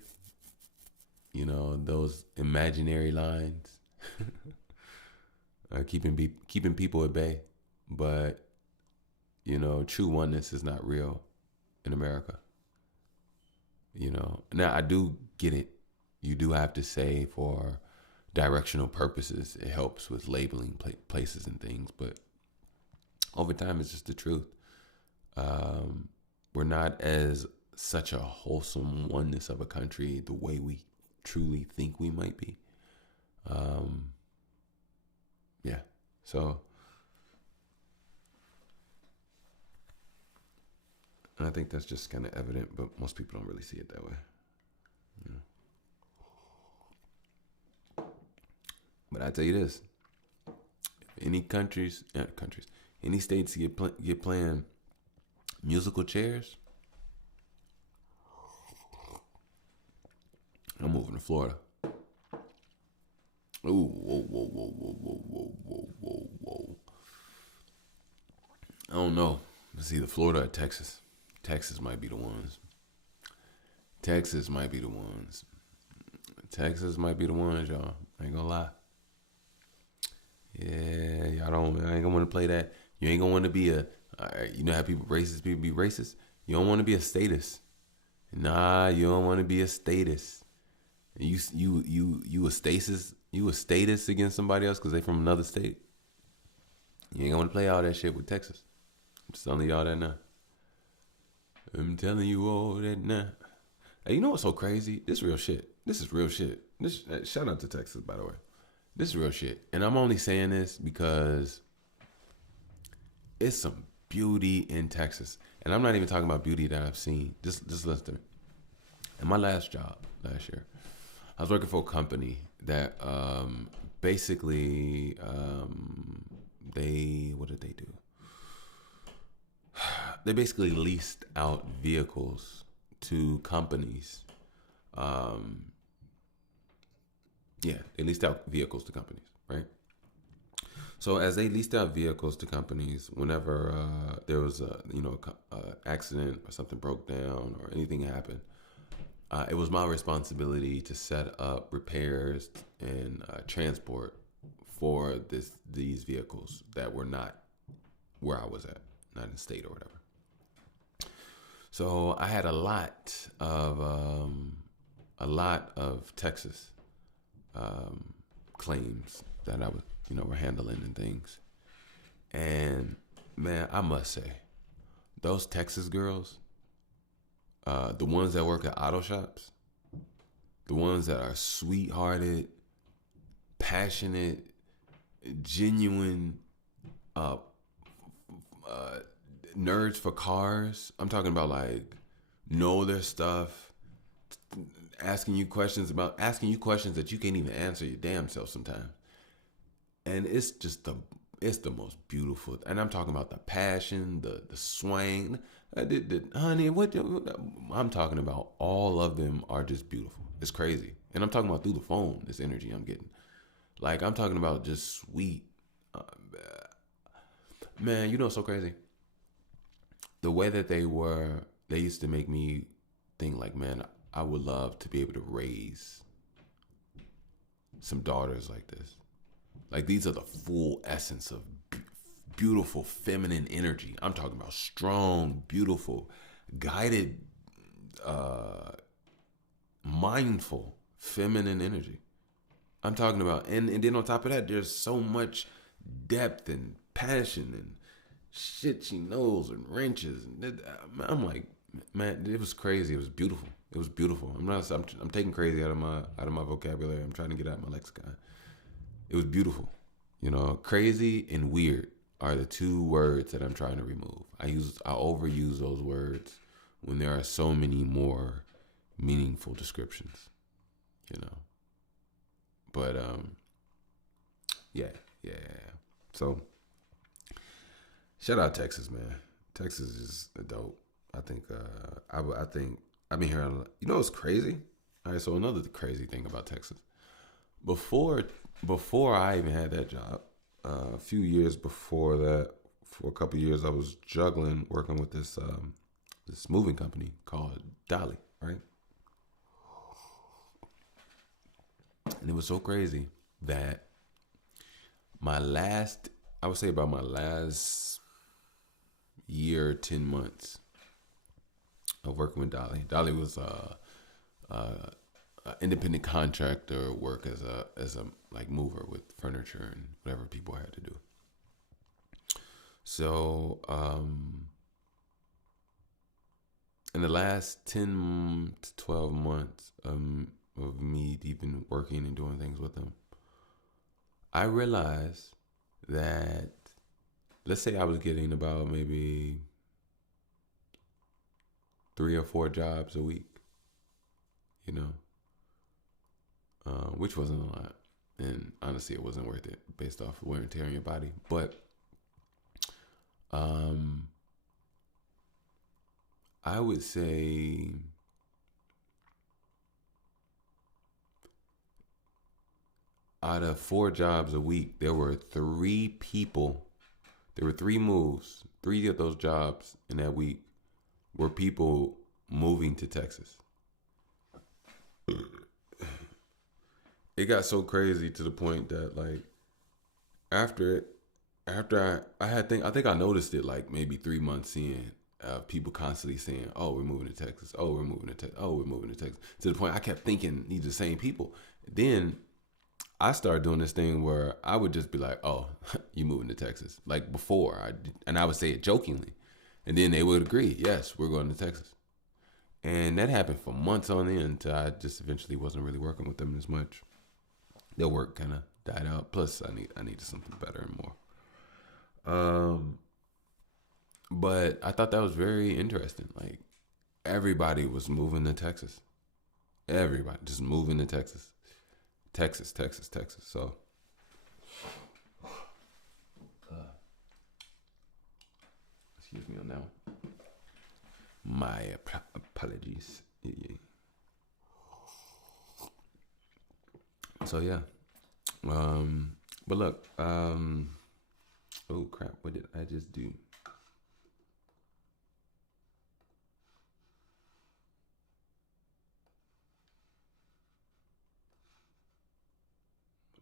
Those imaginary lines are keeping people at bay, but true oneness is not real in America. Now I do get it. You do have to say for directional purposes, it helps with labeling places and things, but over time, it's just the truth. We're not as such a wholesome oneness of a country the way we truly think we might be. Yeah. So And I think that's just kind of evident, but most people don't really see it that way. You know? But I tell you this: if any any states get playing musical chairs, I'm moving to Florida. Ooh, whoa, whoa, whoa, whoa, whoa, whoa, whoa, whoa, whoa. I don't know. It's either Florida or Texas. Texas might be the ones. Texas might be the ones. Texas might be the ones, y'all. I ain't gonna lie. Yeah, y'all don't. I ain't gonna want to play that. You ain't gonna want to be a. You know how people be racist. You don't want to be a statist. Nah, you don't want to be a statist. You a stasis. You a statist against somebody else because they from another state. You ain't gonna play all that shit with Texas. I'm just telling y'all that now. I'm telling you all that now. Hey, you know what's so crazy? This real shit. This is real shit. Shout out to Texas, by the way. This is real shit. And I'm only saying this because it's some beauty in Texas. And I'm not even talking about beauty that I've seen. Just listen to me. In my last job last year, I was working for a company that basically what did they do? They basically leased out vehicles to companies. They leased out vehicles to companies, right? So as they leased out vehicles to companies, whenever there was a accident or something broke down or anything happened, it was my responsibility to set up repairs and transport for these vehicles that were not where I was at, not in state or whatever. So I had a lot of Texas claims that I was, were handling and things. And man, I must say, those Texas girls, the ones that work at auto shops, the ones that are sweethearted, passionate, genuine, nerds for cars. I'm talking about like know their stuff, asking you questions that you can't even answer your damn self sometimes. And it's just the most beautiful. And I'm talking about the passion, the swang. Honey, what I'm talking about, all of them are just beautiful. It's crazy. And I'm talking about through the phone, this energy I'm getting. Like, I'm talking about just sweet. Man, you know what's so crazy? The way that they used to make me think like, man, I would love to be able to raise some daughters like this. Like, these are the full essence of beautiful feminine energy. I'm talking about strong, beautiful, guided, mindful feminine energy. I'm talking about, and then on top of that, there's so much depth and passion and shit she knows and wrenches. And I'm like, man, it was crazy. It was beautiful. It was beautiful. I'm taking crazy out of my vocabulary. I'm trying to get out of my lexicon. It was beautiful. Crazy and weird are the two words that I'm trying to remove. I overuse those words when there are so many more meaningful descriptions. But yeah. So shout out Texas, man. Texas is dope. I think I've been hearing. What's crazy? All right, so another crazy thing about Texas. Before I even had that job, a few years before that, for a couple of years, I was juggling working with this moving company called Dolly, right? And it was so crazy that I would say about my last year, 10 months of working with Dolly. Dolly was independent contractor, work as a like mover with furniture and whatever people had to do. So in the last 10 to 12 months of me even working and doing things with them, I realized that, let's say I was getting about maybe 3 or 4 jobs a week, you know, which wasn't a lot. And honestly, it wasn't worth it based off of wear and tear on your body. But I would say out of 4 jobs a week, there were 3 people. There were 3 moves. 3 of those jobs in that week were people moving to Texas. It got so crazy to the point that like after I think I noticed it like maybe 3 months in. People constantly saying, "Oh, we're moving to Texas. Oh, we're moving to Texas. Oh, we're moving to Texas." To the point I kept thinking these are the same people. Then I started doing this thing where I would just be like, "Oh, you moving to Texas?" Like before, and I would say it jokingly, and then they would agree, "Yes, we're going to Texas." And that happened for months on end until I just eventually wasn't really working with them as much. Their work kind of died out. Plus, I needed something better and more. But I thought that was very interesting. Like everybody was moving to Texas. Everybody just moving to Texas. Texas. So excuse me on that one. My apologies. Yeah. So yeah. But look, oh crap, what did I just do? What did I just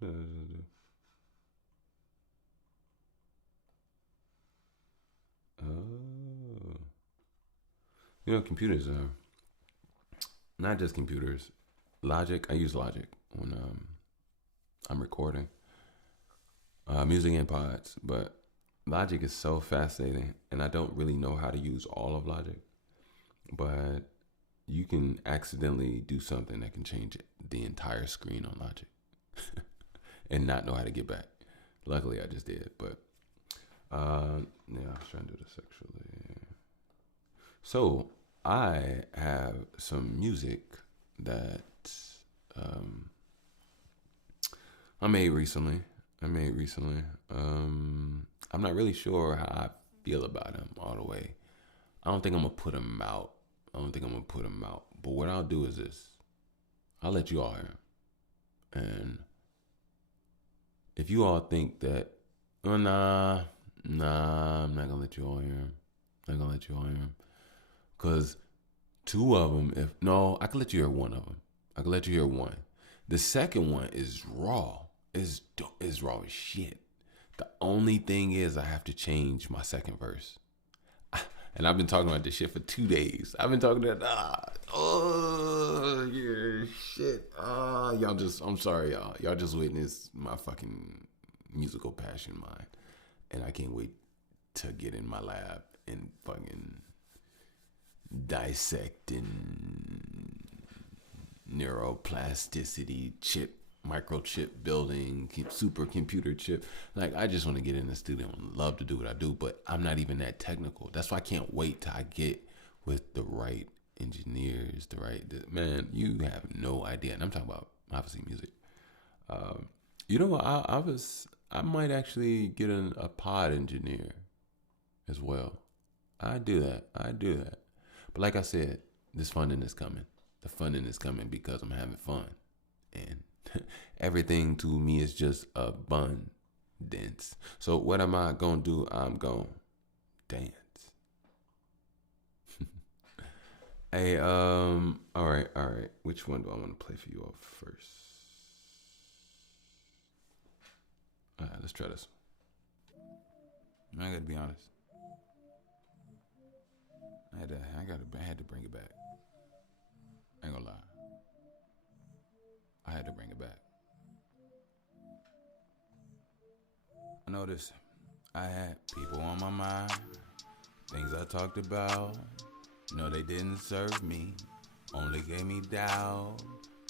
do? Oh. You know, computers are not just computers. Logic, I use Logic when I'm recording music and pods, but Logic is so fascinating, and I don't really know how to use all of Logic, but you can accidentally do something that can change the entire screen on Logic and not know how to get back. Luckily, I just did, but yeah, I was trying to do this actually. So I have some music that I made recently. I'm not really sure how I feel about him all the way. I don't think I'm gonna put him out. But what I'll do is this: I'll let you all hear him, and if you all think that, oh nah, I'm not gonna let you all hear him. Cause 2 of them, if no, I can let you hear 1 of them. I can let you hear 1. The second one is raw. Is raw as shit. The only thing is I have to change my second verse. And I've been talking about this shit for 2 days. I've been talking that. Oh yeah, shit. I'm sorry, y'all. Y'all just witnessed my fucking musical passion, mine, and I can't wait to get in my lab and fucking dissecting neuroplasticity microchip building, supercomputer chip. Like, I just want to get in the studio and love to do what I do, but I'm not even that technical. That's why I can't wait till I get with the right engineers, man, you have no idea. And I'm talking about obviously music. You know what? I might actually get a pod engineer as well. I do that. But like I said, this funding is coming. The funding is coming because I'm having fun. And everything to me is just abundance. So what am I going to do? I'm going to dance. Hey, all right. Which one do I want to play for you all first? All right, let's try this one. I got to be honest. I had to bring it back. I ain't gonna lie. I had to bring it back. I noticed I had people on my mind, things I talked about. No, they didn't serve me, only gave me doubt,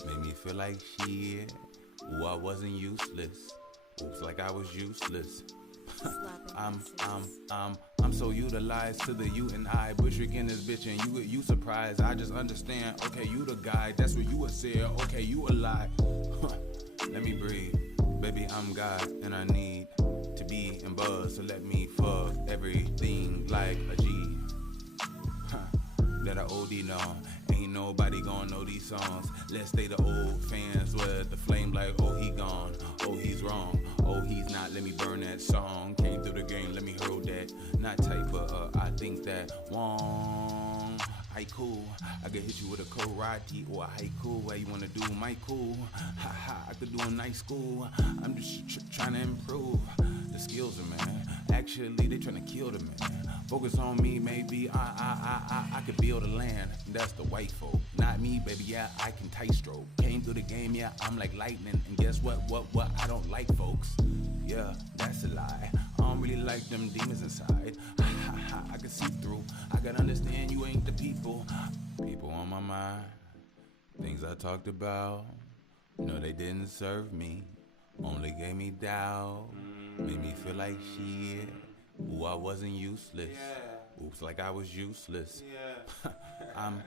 made me feel like shit. Ooh, I wasn't useless. Oops, like I was useless. I'm I'm so utilized to the you and I. Bushwick in this bitch and you surprised. I just understand, okay, you the guy. That's what you would say, okay, you a lie. Let me breathe. Baby, I'm God and I need to be in buzz. So let me fuck everything like a G. That I OD know. Ain't nobody gonna know these songs. Let's stay the old fans with the flame like, oh, he gone. Oh, he's wrong. Oh, he's not. Let me burn that song. Came through the game. Let me hurl that. Not tight, but I think that wrong. I cool. I could hit you with a karate or a haiku. Where you wanna do my cool? Ha ha. I could do a nice school. I'm just trying to improve the skills of man. Actually, they trying to kill the man. Focus on me, maybe I could build a land. That's the white folk, not me, baby. Yeah, I can tight stroke. Came through the game, yeah, I'm like lightning. And guess what? I don't like folks. Yeah, that's a lie. I don't really like them demons inside. I can see through. I can understand you ain't the people. People on my mind. Things I talked about. No, they didn't serve me. Only gave me doubt. Made me feel like shit. Ooh, I wasn't useless. Oops, like I was useless. I'm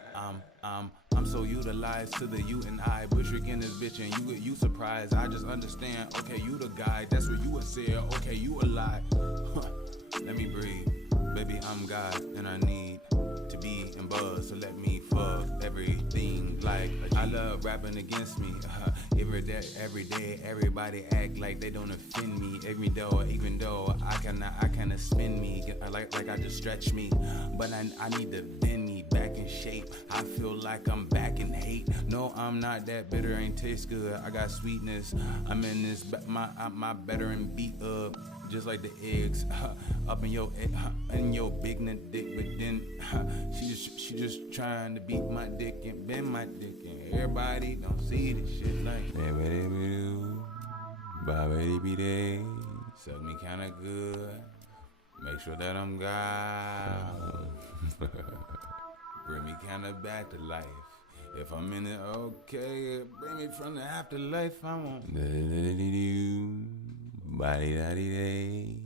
so utilized to the you and I. Bushwick in this bitch and you surprised. I just understand, okay, you the guy. That's what you would say, okay, you a lie. Let me breathe. Baby, I'm God and I need to be in buzz. So let me fuck everything like a G. I love rapping against me. Every day, everybody act like they don't offend me. Even though I kinda spin me, like I just stretch me. But I need to bend me back in shape. I feel like I'm back in hate. No, I'm not that bitter, ain't taste good. I got sweetness. I'm in this, my better and beat up. Just like the eggs up in your big nut dick, but then she just trying to beat my dick and bend my dick, and everybody don't see this shit like. Suck me kinda good. Make sure that I'm God. Bring me kinda back to life. If I'm in it, okay, bring me from the afterlife. I want. Body daddy day,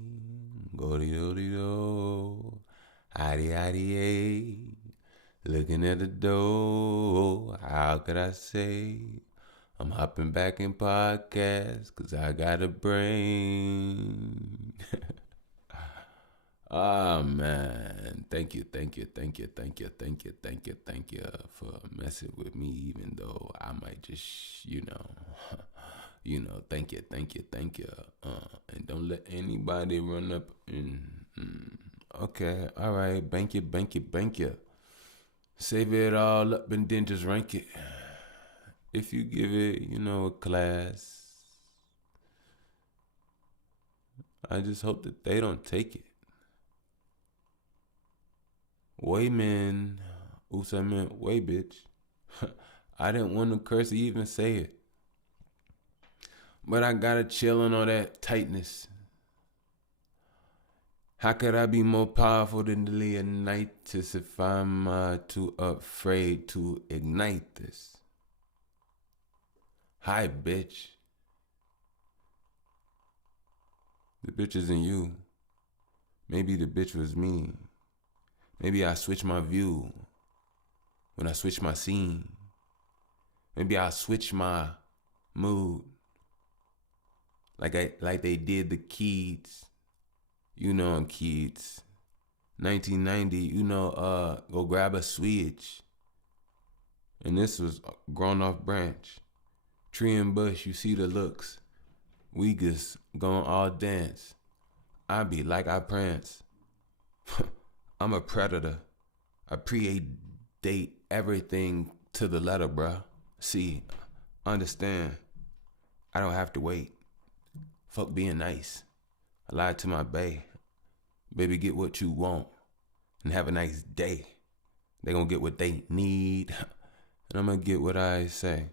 go di do di do, hidey, looking at the door. How could I say I'm hopping back in podcasts? Cause I got a brain. Oh man, thank you for messing with me, even though I might just, thank you. And don't let anybody run up and, okay, all right, bank you. Save it all up and then just rank it. If you give it, a class, I just hope that they don't take it. Way man, oops, I meant way bitch. I didn't want to curse or even say it. But I gotta chill on all that tightness. How could I be more powerful than the Leonidas if I'm too afraid to ignite this? Hi, bitch. The bitch isn't you. Maybe the bitch was me. Maybe I switched my view when I switched my scene. Maybe I switched my mood. Like they did the kids. I'm kids. 1990, go grab a switch. And this was grown off branch. Tree and bush, you see the looks. We just gon' all dance. I be like I prance. I'm a predator. I predate everything to the letter, bruh. See, understand, I don't have to wait. Fuck being nice. I lied to my bae. Baby, get what you want and have a nice day. They gonna get what they need, and I'm gonna get what I say.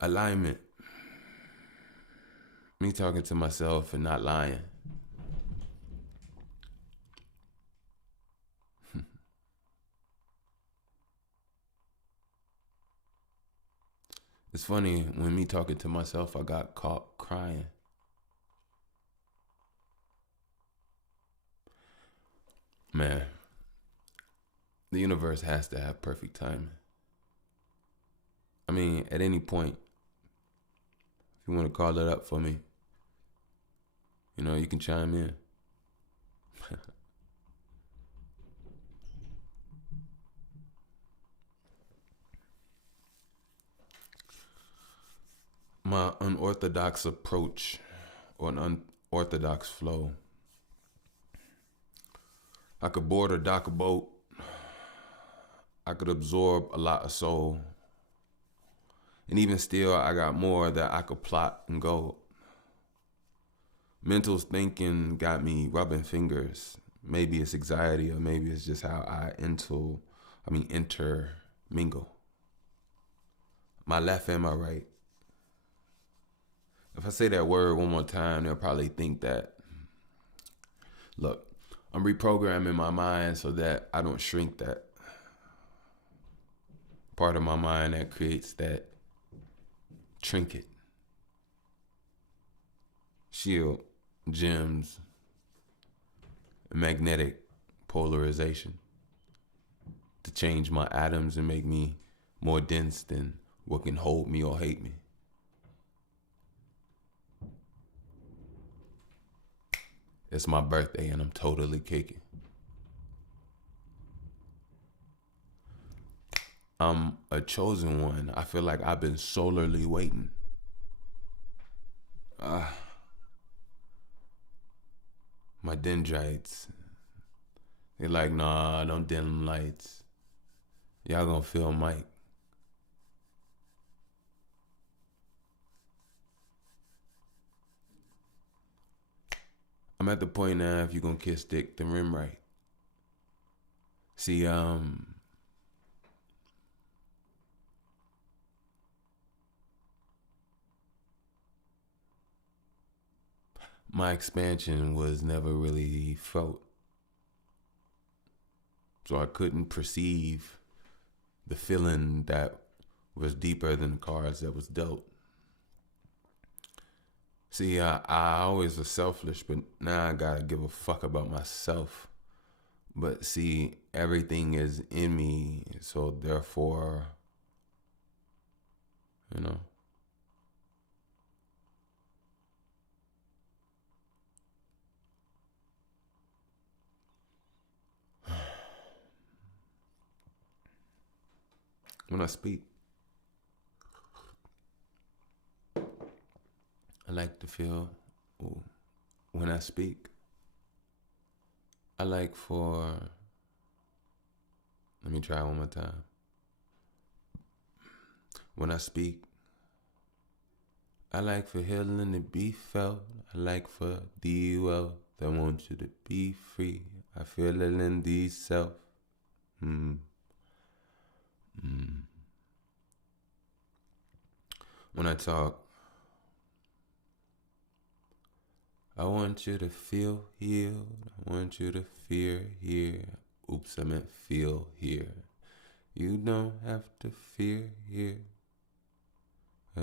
Alignment. Me talking to myself and not lying. It's funny, when me talking to myself, I got caught crying. Man, the universe has to have perfect timing. I mean, at any point, if you want to call it up for me, you can chime in. My unorthodox approach or an unorthodox flow. I could board or dock a boat. I could absorb a lot of soul. And even still, I got more that I could plot and go. Mental thinking got me rubbing fingers. Maybe it's anxiety, or maybe it's just how I intermingle. My left and my right. If I say that word one more time, they'll probably think that, look, I'm reprogramming my mind so that I don't shrink that part of my mind that creates that trinket, shield, gems, magnetic polarization to change my atoms and make me more dense than what can hold me or hate me. It's my birthday and I'm totally kicking. I'm a chosen one. I feel like I've been solarly waiting. My dendrites, they're like, nah, don't dim them lights. Y'all gonna feel Mike. I'm at the point now, if you gonna kiss dick, then rim right. See, my expansion was never really felt. So I couldn't perceive the feeling that was deeper than the cards that was dealt. See, I always was selfish, but now I gotta give a fuck about myself. But see, everything is in me, so therefore, you know. When I speak, I like to feel, when I speak, I like for, let me try one more time. When I speak, I like for healing to be felt. I like for thee well. I want you to be free. I feel it in thee self. When I talk, I want you to feel healed. I want you to fear here. Oops, I meant feel here. You don't have to fear here. Whoa.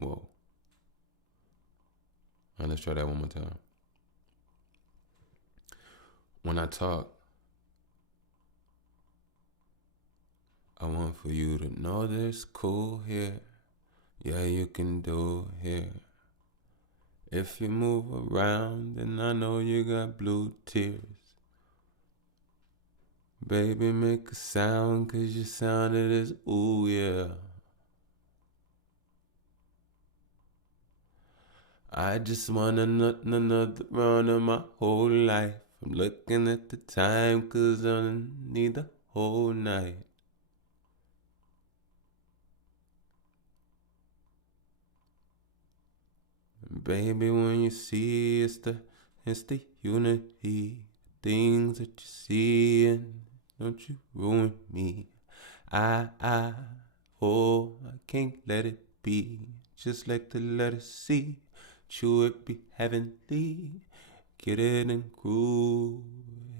All right, let's try that one more time. When I talk, I want for you to know there's cool here. Yeah, you can do here. If you move around, then I know you got blue tears. Baby, make a sound, 'cause you sounded as ooh, yeah. I just wanna nut another round of my whole life. I'm looking at the time, 'cause I need the whole night. Baby, when you see it's the unity, things that you see, and don't you ruin me. I can't let it be. Just like the letter C, chew it be heavenly. Get it and groove,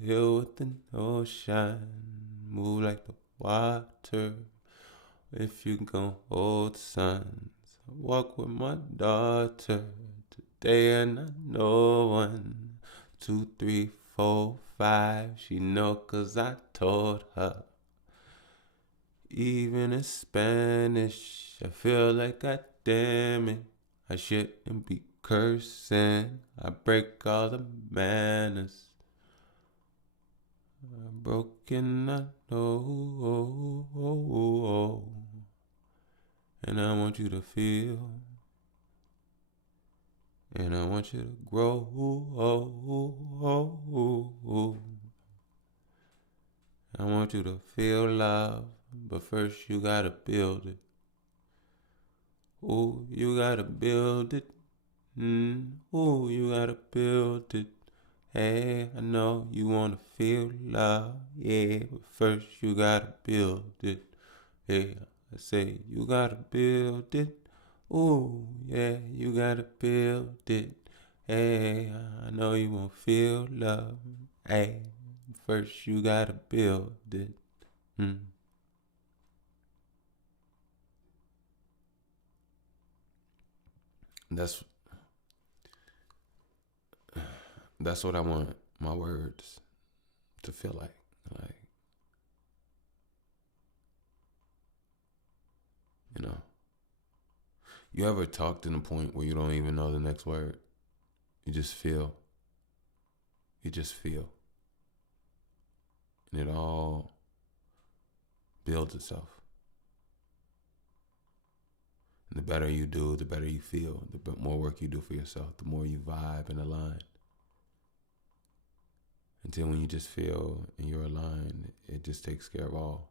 here with the ocean. move like the water. If you gon' hold sons, walk with my daughter today, and I know 1, 2, 3, 4, 5. She know 'cause I told her. Even in Spanish, I feel like God damn it, I shouldn't be cursing. I break all the manners. I'm broken, I know. And I want you to feel. And I want you to grow. I want you to feel love, but first you gotta build it. Ooh, you gotta build it. Ooh, you gotta build it. Hey, I know you wanna feel love, yeah, but first you gotta build it. Hey, I say you gotta build it. Ooh, yeah, you gotta build it. Hey, I know you wanna feel love. Hey, first you gotta build it. That's what I want my words to feel like. Like, you know, you ever talked to the point where you don't even know the next word? You just feel. You just feel. And it all builds itself. And the better you do, the better you feel. The more work you do for yourself, the more you vibe and align. Until when you just feel and you're aligned, it just takes care of all.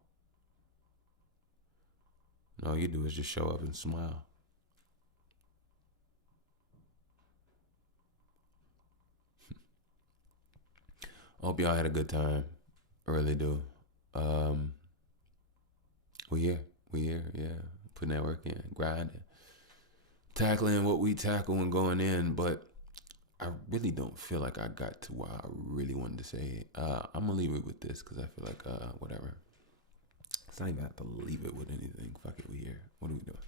And all you do is just show up and smile. I hope y'all had a good time. I really do. We here, yeah. Putting that work in, grinding, tackling what we tackle and going in, but I really don't feel like I got to what I really wanted to say. I'm gonna leave it with this because I feel like whatever. It's not even have to leave it with anything. Fuck it, we here. What are we doing?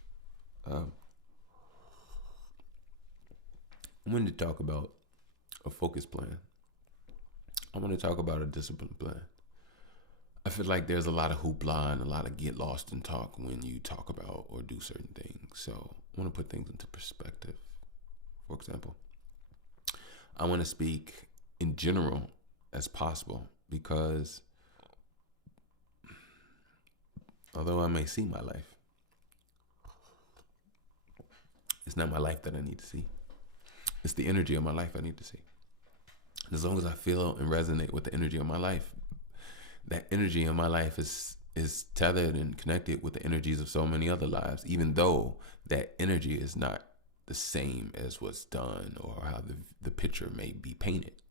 I wanted to talk about a focus plan. I want to talk about a discipline plan. I feel like there's a lot of hoopla and a lot of get lost in talk when you talk about or do certain things. So I want to put things into perspective. For example, I want to speak in general as possible because although I may see my life, it's not my life that I need to see. It's the energy of my life I need to see. And as long as I feel and resonate with the energy of my life, that energy in my life is tethered and connected with the energies of so many other lives, even though that energy is not the same as what's done or how the picture may be painted.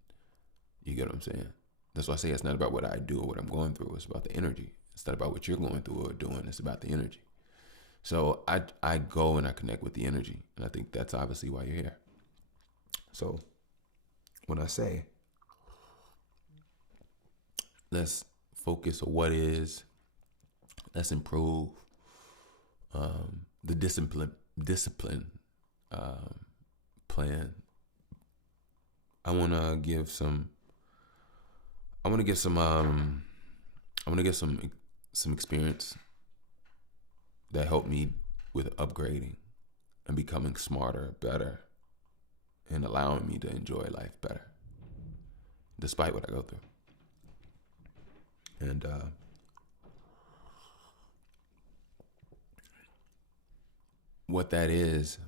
You get what I'm saying? That's why I say it's not about what I do or what I'm going through. It's about the energy. It's not about what you're going through or doing. It's about the energy. So I go and I connect with the energy. And I think that's obviously why you're here. So when I say let's focus on what is, let's improve the discipline plan. I want to give some experience that helped me with upgrading and becoming smarter, better, and allowing me to enjoy life better, despite what I go through. And what that is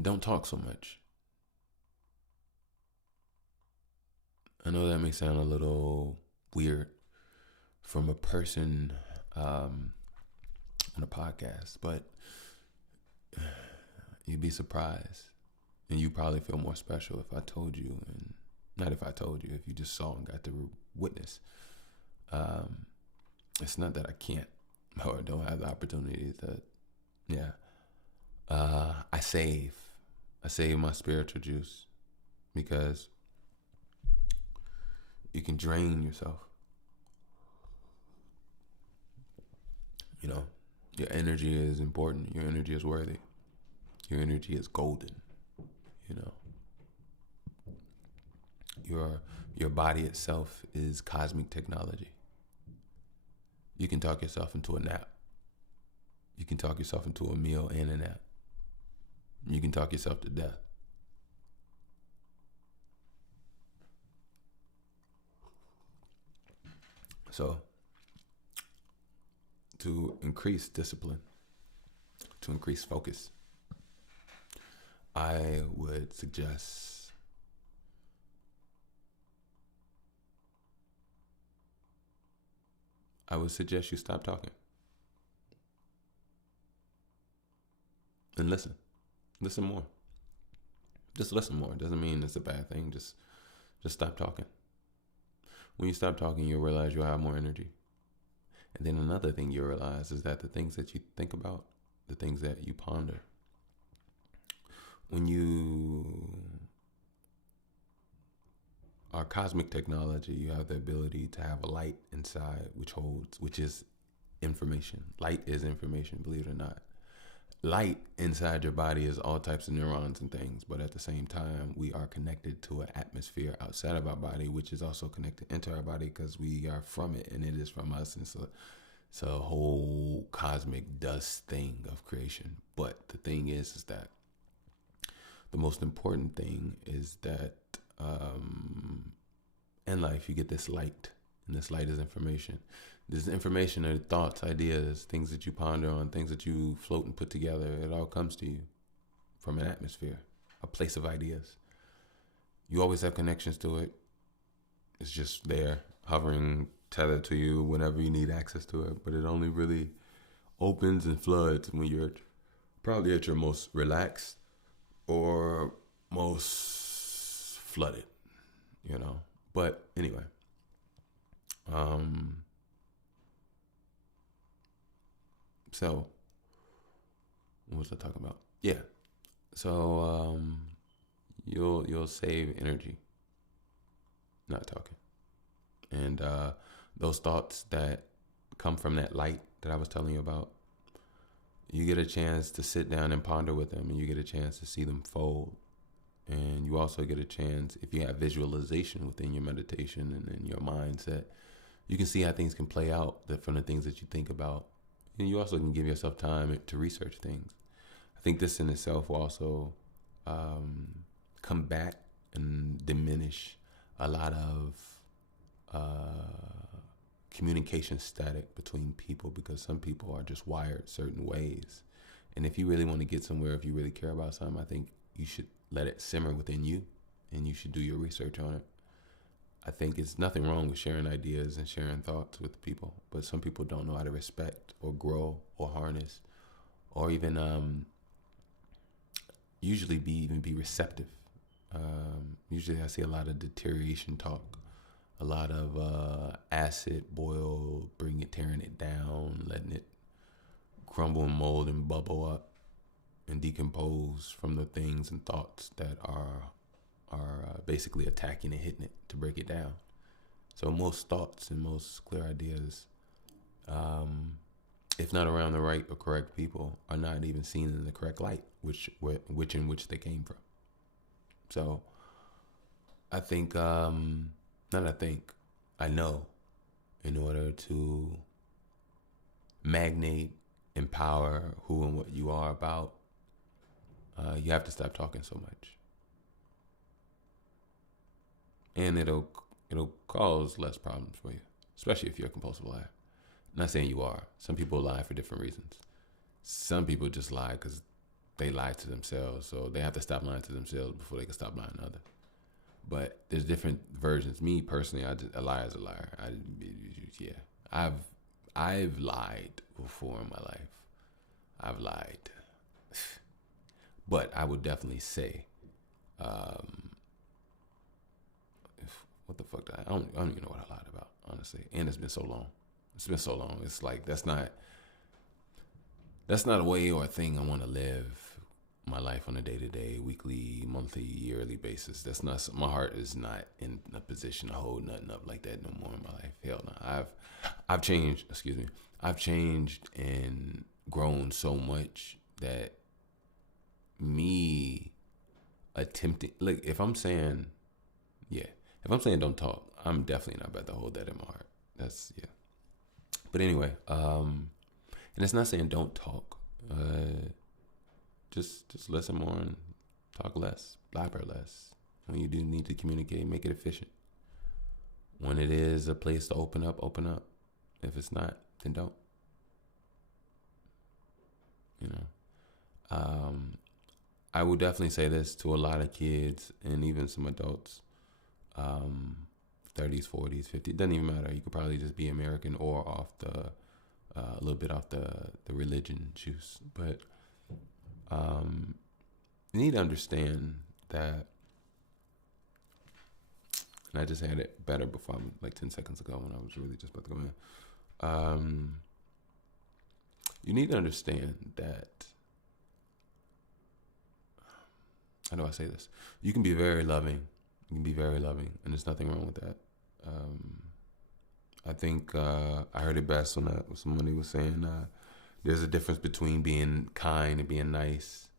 don't talk so much. I know that may sound a little weird from a person on a podcast, but you'd be surprised. And you probably feel more special if I told you, and not if I told you, if you just saw and got to witness. It's not that I can't or don't have the opportunity to, I save. I save my spiritual juice because you can drain yourself. You know, your energy is important. Your energy is worthy. Your energy is golden. You know, your body itself is cosmic technology. You can talk yourself into a nap. You can talk yourself into a meal and a nap. You can talk yourself to death. So, to increase discipline, to increase focus, I would suggest you stop talking and listen. Listen more. Just listen more. It doesn't mean it's a bad thing. Just stop talking. When you stop talking, you'll realize you'll have more energy. And then another thing you'll realize is that the things that you think about, the things that you ponder, when you are cosmic technology, you have the ability to have a light inside which is information. Light is information, believe it or not. Light inside your body is all types of neurons and things, but at the same time, we are connected to an atmosphere outside of our body, which is also connected into our body because we are from it and it is from us. And so it's a whole cosmic dust thing of creation. But the thing is that the most important thing is that in life, you get this light, and this light is information. This information are thoughts, ideas, things that you ponder on, things that you float and put together. It all comes to you from an atmosphere, a place of ideas. You always have connections to it. It's just there, hovering, tethered to you whenever you need access to it. But it only really opens and floods when you're probably at your most relaxed or most flooded, you know. But anyway, so what was I talking about? Yeah. So you'll save energy not talking. And those thoughts that come from that light that I was telling you about, you get a chance to sit down and ponder with them, and you get a chance to see them fold. And you also get a chance, if you have visualization within your meditation and in your mindset, you can see how things can play out from the things that you think about. And you also can give yourself time to research things. I think this in itself will also combat and diminish a lot of communication static between people, because some people are just wired certain ways. And if you really want to get somewhere, if you really care about something, I think you should let it simmer within you, and you should do your research on it. I think it's nothing wrong with sharing ideas and sharing thoughts with people, but some people don't know how to respect or grow or harness or even usually be receptive. Usually I see a lot of deterioration talk, a lot of acid boil, tearing it down, letting it crumble and mold and bubble up and decompose from the things and thoughts that are basically attacking and hitting it to break it down. So most thoughts and most clear ideas, if not around the right or correct people, are not even seen in the correct light, which they came from. So I think, I know, in order to magnate, empower who and what you are about, you have to stop talking so much. And it'll cause less problems for you, especially if you're a compulsive liar. I'm not saying you are. Some people lie for different reasons. Some people just lie because they lie to themselves, so they have to stop lying to themselves before they can stop lying to others. But there's different versions. Me personally, a liar is a liar. I've lied before in my life. I've lied, but I would definitely say, what the fuck? I don't even know what I lied about, honestly. And it's been so long. It's like that's not a way or a thing I want to live my life on a day-to-day, weekly, monthly, yearly basis. That's not, my heart is not in a position to hold nothing up like that no more in my life. Hell no. I've changed, I've changed and grown so much that me attempting, like, if I'm saying don't talk, I'm definitely not about to hold that in my heart. That's, yeah. But anyway, and it's not saying don't talk. Just listen more and talk less, blabber less. When you do need to communicate, make it efficient. When it is a place to open up, open up. If it's not, then don't. You know, I would definitely say this to a lot of kids and even some adults. 30s, 40s, 50s, doesn't even matter. You could probably just be American or off the, a little bit off the religion juice. But you need to understand that, and I just had it better before, like 10 seconds ago when I was really just about to go in. You need to understand that, how do I say this? You can be very loving. You can be very loving, and there's nothing wrong with that. I think I heard it best when somebody was saying there's a difference between being kind and being nice.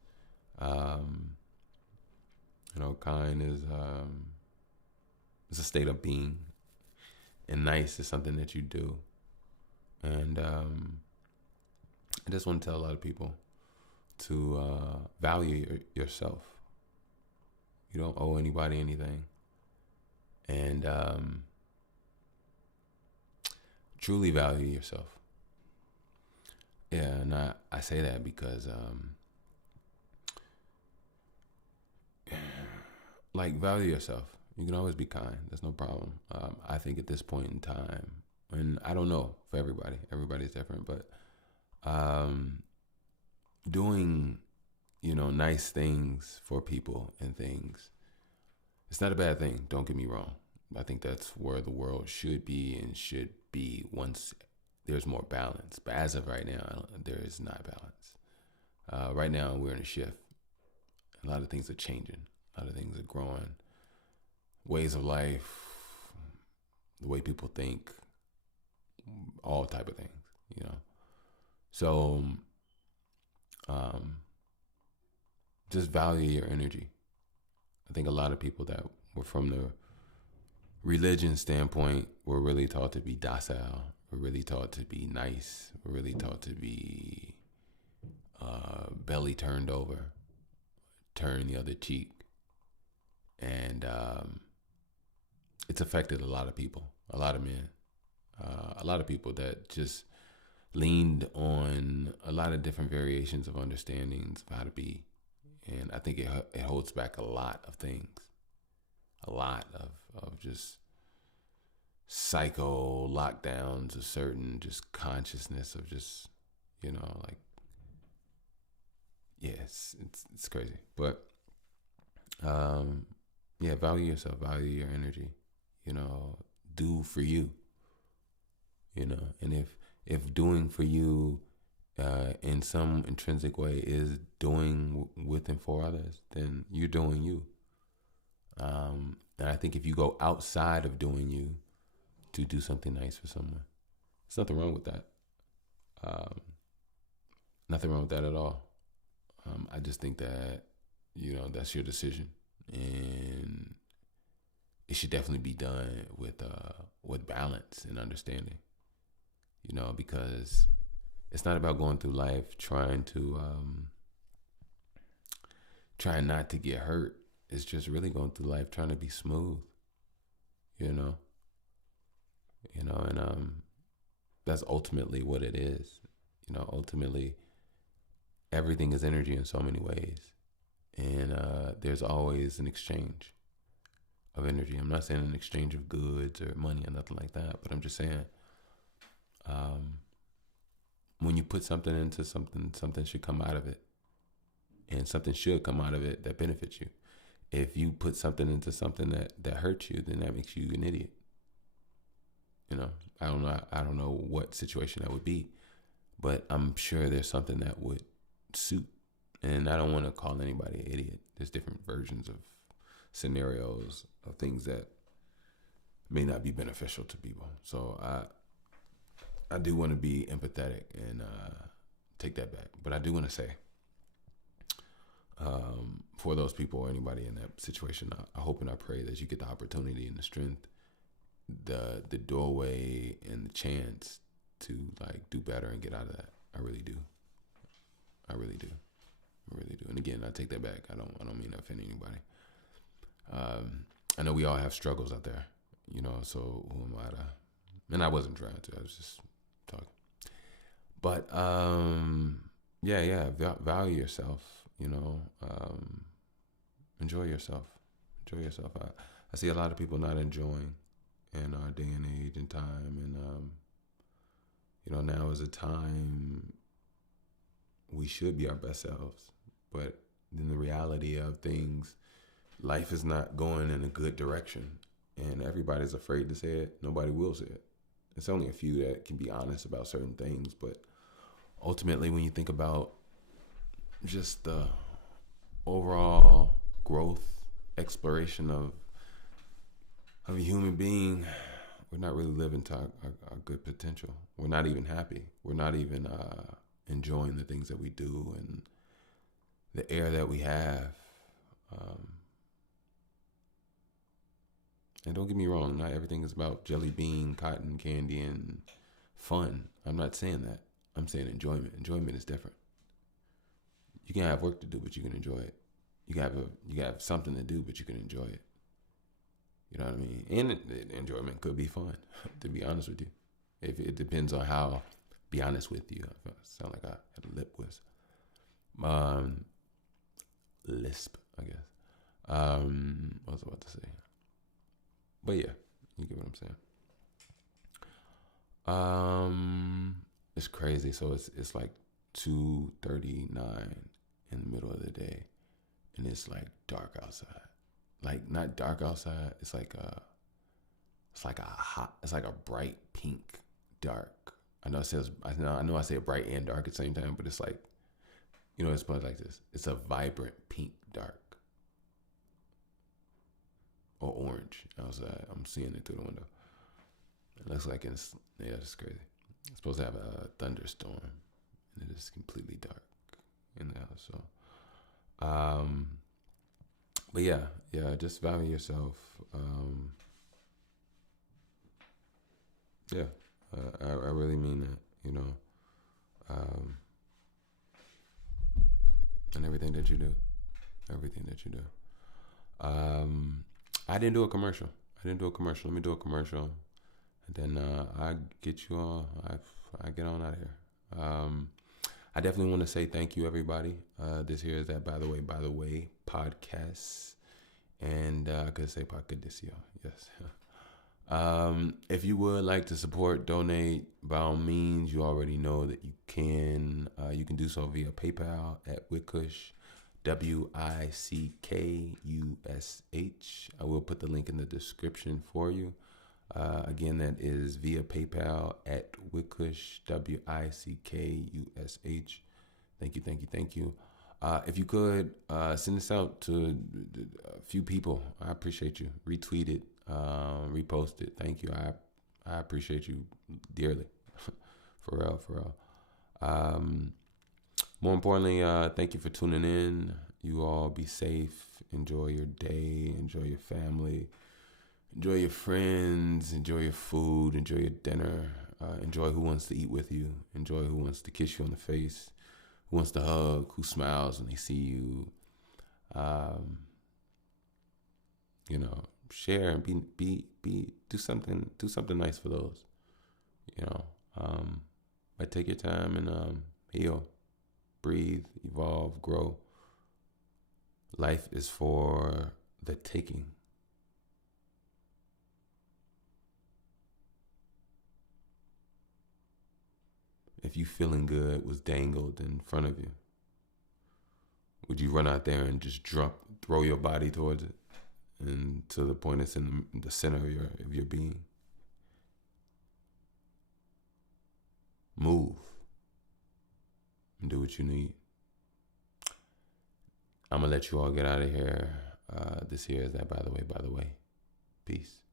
Kind is a state of being, and nice is something that you do. And I just want to tell a lot of people to value yourself. You don't owe anybody anything. And truly value yourself. Yeah, and I say that because, value yourself. You can always be kind. There's no problem. I think at this point in time, and I don't know for everybody. Everybody's different, but doing, nice things for people and things, it's not a bad thing. Don't get me wrong. I think that's where the world should be once there's more balance. But as of right now, there is not balance. Right now, we're in a shift. A lot of things are changing. A lot of things are growing. Ways of life, the way people think, all type of things, So, just value your energy. I think a lot of people that were from the religion standpoint were really taught to be docile. We're really taught to be nice. We're really taught to be belly turned over, turn the other cheek. And it's affected a lot of people, a lot of men, a lot of people that just leaned on a lot of different variations of understandings of how to be. And I think it holds back a lot of things, a lot of just psycho lockdowns of certain just consciousness of just, it's crazy. But value yourself, value your energy, do for you, and if doing for you in some intrinsic way is doing with and for others, then you're doing you. And I think if you go outside of doing you to do something nice for someone, there's nothing wrong with that. Nothing wrong with that at all. I just think that, that's your decision, and it should definitely be done with balance and understanding, because it's not about going through life trying not to get hurt. It's just really going through life trying to be smooth, and that's ultimately what it is. Ultimately, everything is energy in so many ways, and there's always an exchange of energy. I'm not saying an exchange of goods or money or nothing like that, but I'm just saying, when you put something into something should come out of it, and something should come out of it that benefits you. If you put something into something that hurts you, then that makes you an idiot. I don't know what situation that would be, but I'm sure there's something that would suit And I don't want to call anybody an idiot. There's different versions of scenarios of things that may not be beneficial to people. So I do want to be empathetic and take that back. But I do want to say, for those people or anybody in that situation, I hope and I pray that you get the opportunity and the strength, the doorway and the chance to like do better and get out of that. I really do. I really do. I really do. And again, I take that back. I don't mean to offend anybody. I know we all have struggles out there, you know, so who am I to, and I wasn't trying to, I was just talking. But value yourself, you know, enjoy yourself. Enjoy yourself. I see a lot of people not enjoying in our day and age and time, and you know, now is a time we should be our best selves, but in the reality of things, life is not going in a good direction, and everybody's afraid to say it. Nobody will say it. It's only a few that can be honest about certain things, but ultimately, when you think about just the overall growth, exploration of a human being, we're not really living to our good potential. We're not even happy. We're not even enjoying the things that we do and the air that we have. And don't get me wrong, not everything is about jelly bean, cotton candy, and fun. I'm not saying that. I'm saying enjoyment. Enjoyment is different. You can have work to do, but you can enjoy it. You can have something to do, but you can enjoy it. You know what I mean? And enjoyment could be fun, to be honest with you. If it depends on how, be honest with you. I sound like I had a lip wisp. Lisp, I guess. What was I about to say? But yeah, you get what I'm saying. It's crazy. So it's like 2:39 in the middle of the day, and it's like dark outside. Like not dark outside. It's like a bright pink dark. I know I say bright and dark at the same time, but it's like, you know, it's put like this. It's a vibrant pink dark. Or orange outside. I'm seeing it through the window. It looks like it's crazy. It's supposed to have a thunderstorm, and it is completely dark in the house. So, but yeah, just value yourself. I really mean that, you know, and everything that you do. I didn't do a commercial. Let me do a commercial, and then I get you on. I get on out of here. I definitely want to say thank you, everybody. This here is that by the way podcast, and I could say podcastisio. Yes. If you would like to support, donate, by all means, you already know that you can. You can do so via PayPal at Wickush. WICKUSH. I will put the link in the description for you. Again, that is via PayPal at Wickush, WICKUSH. Thank you. If you could send this out to a few people, I appreciate you. Retweet it, repost it. Thank you. I appreciate you dearly. For real. More importantly, thank you for tuning in. You all be safe. Enjoy your day. Enjoy your family. Enjoy your friends. Enjoy your food. Enjoy your dinner. Enjoy who wants to eat with you. Enjoy who wants to kiss you on the face. Who wants to hug. Who smiles when they see you. You know, share and be do something nice for those. You know, but take your time and heal. Breathe, evolve, grow. Life is for the taking. If you feeling good was dangled in front of you, would you run out there and just throw your body towards it, and to the point it's in the center of your being? Move and do what you need. I'm gonna let you all get out of here. This here is that. By the way. Peace.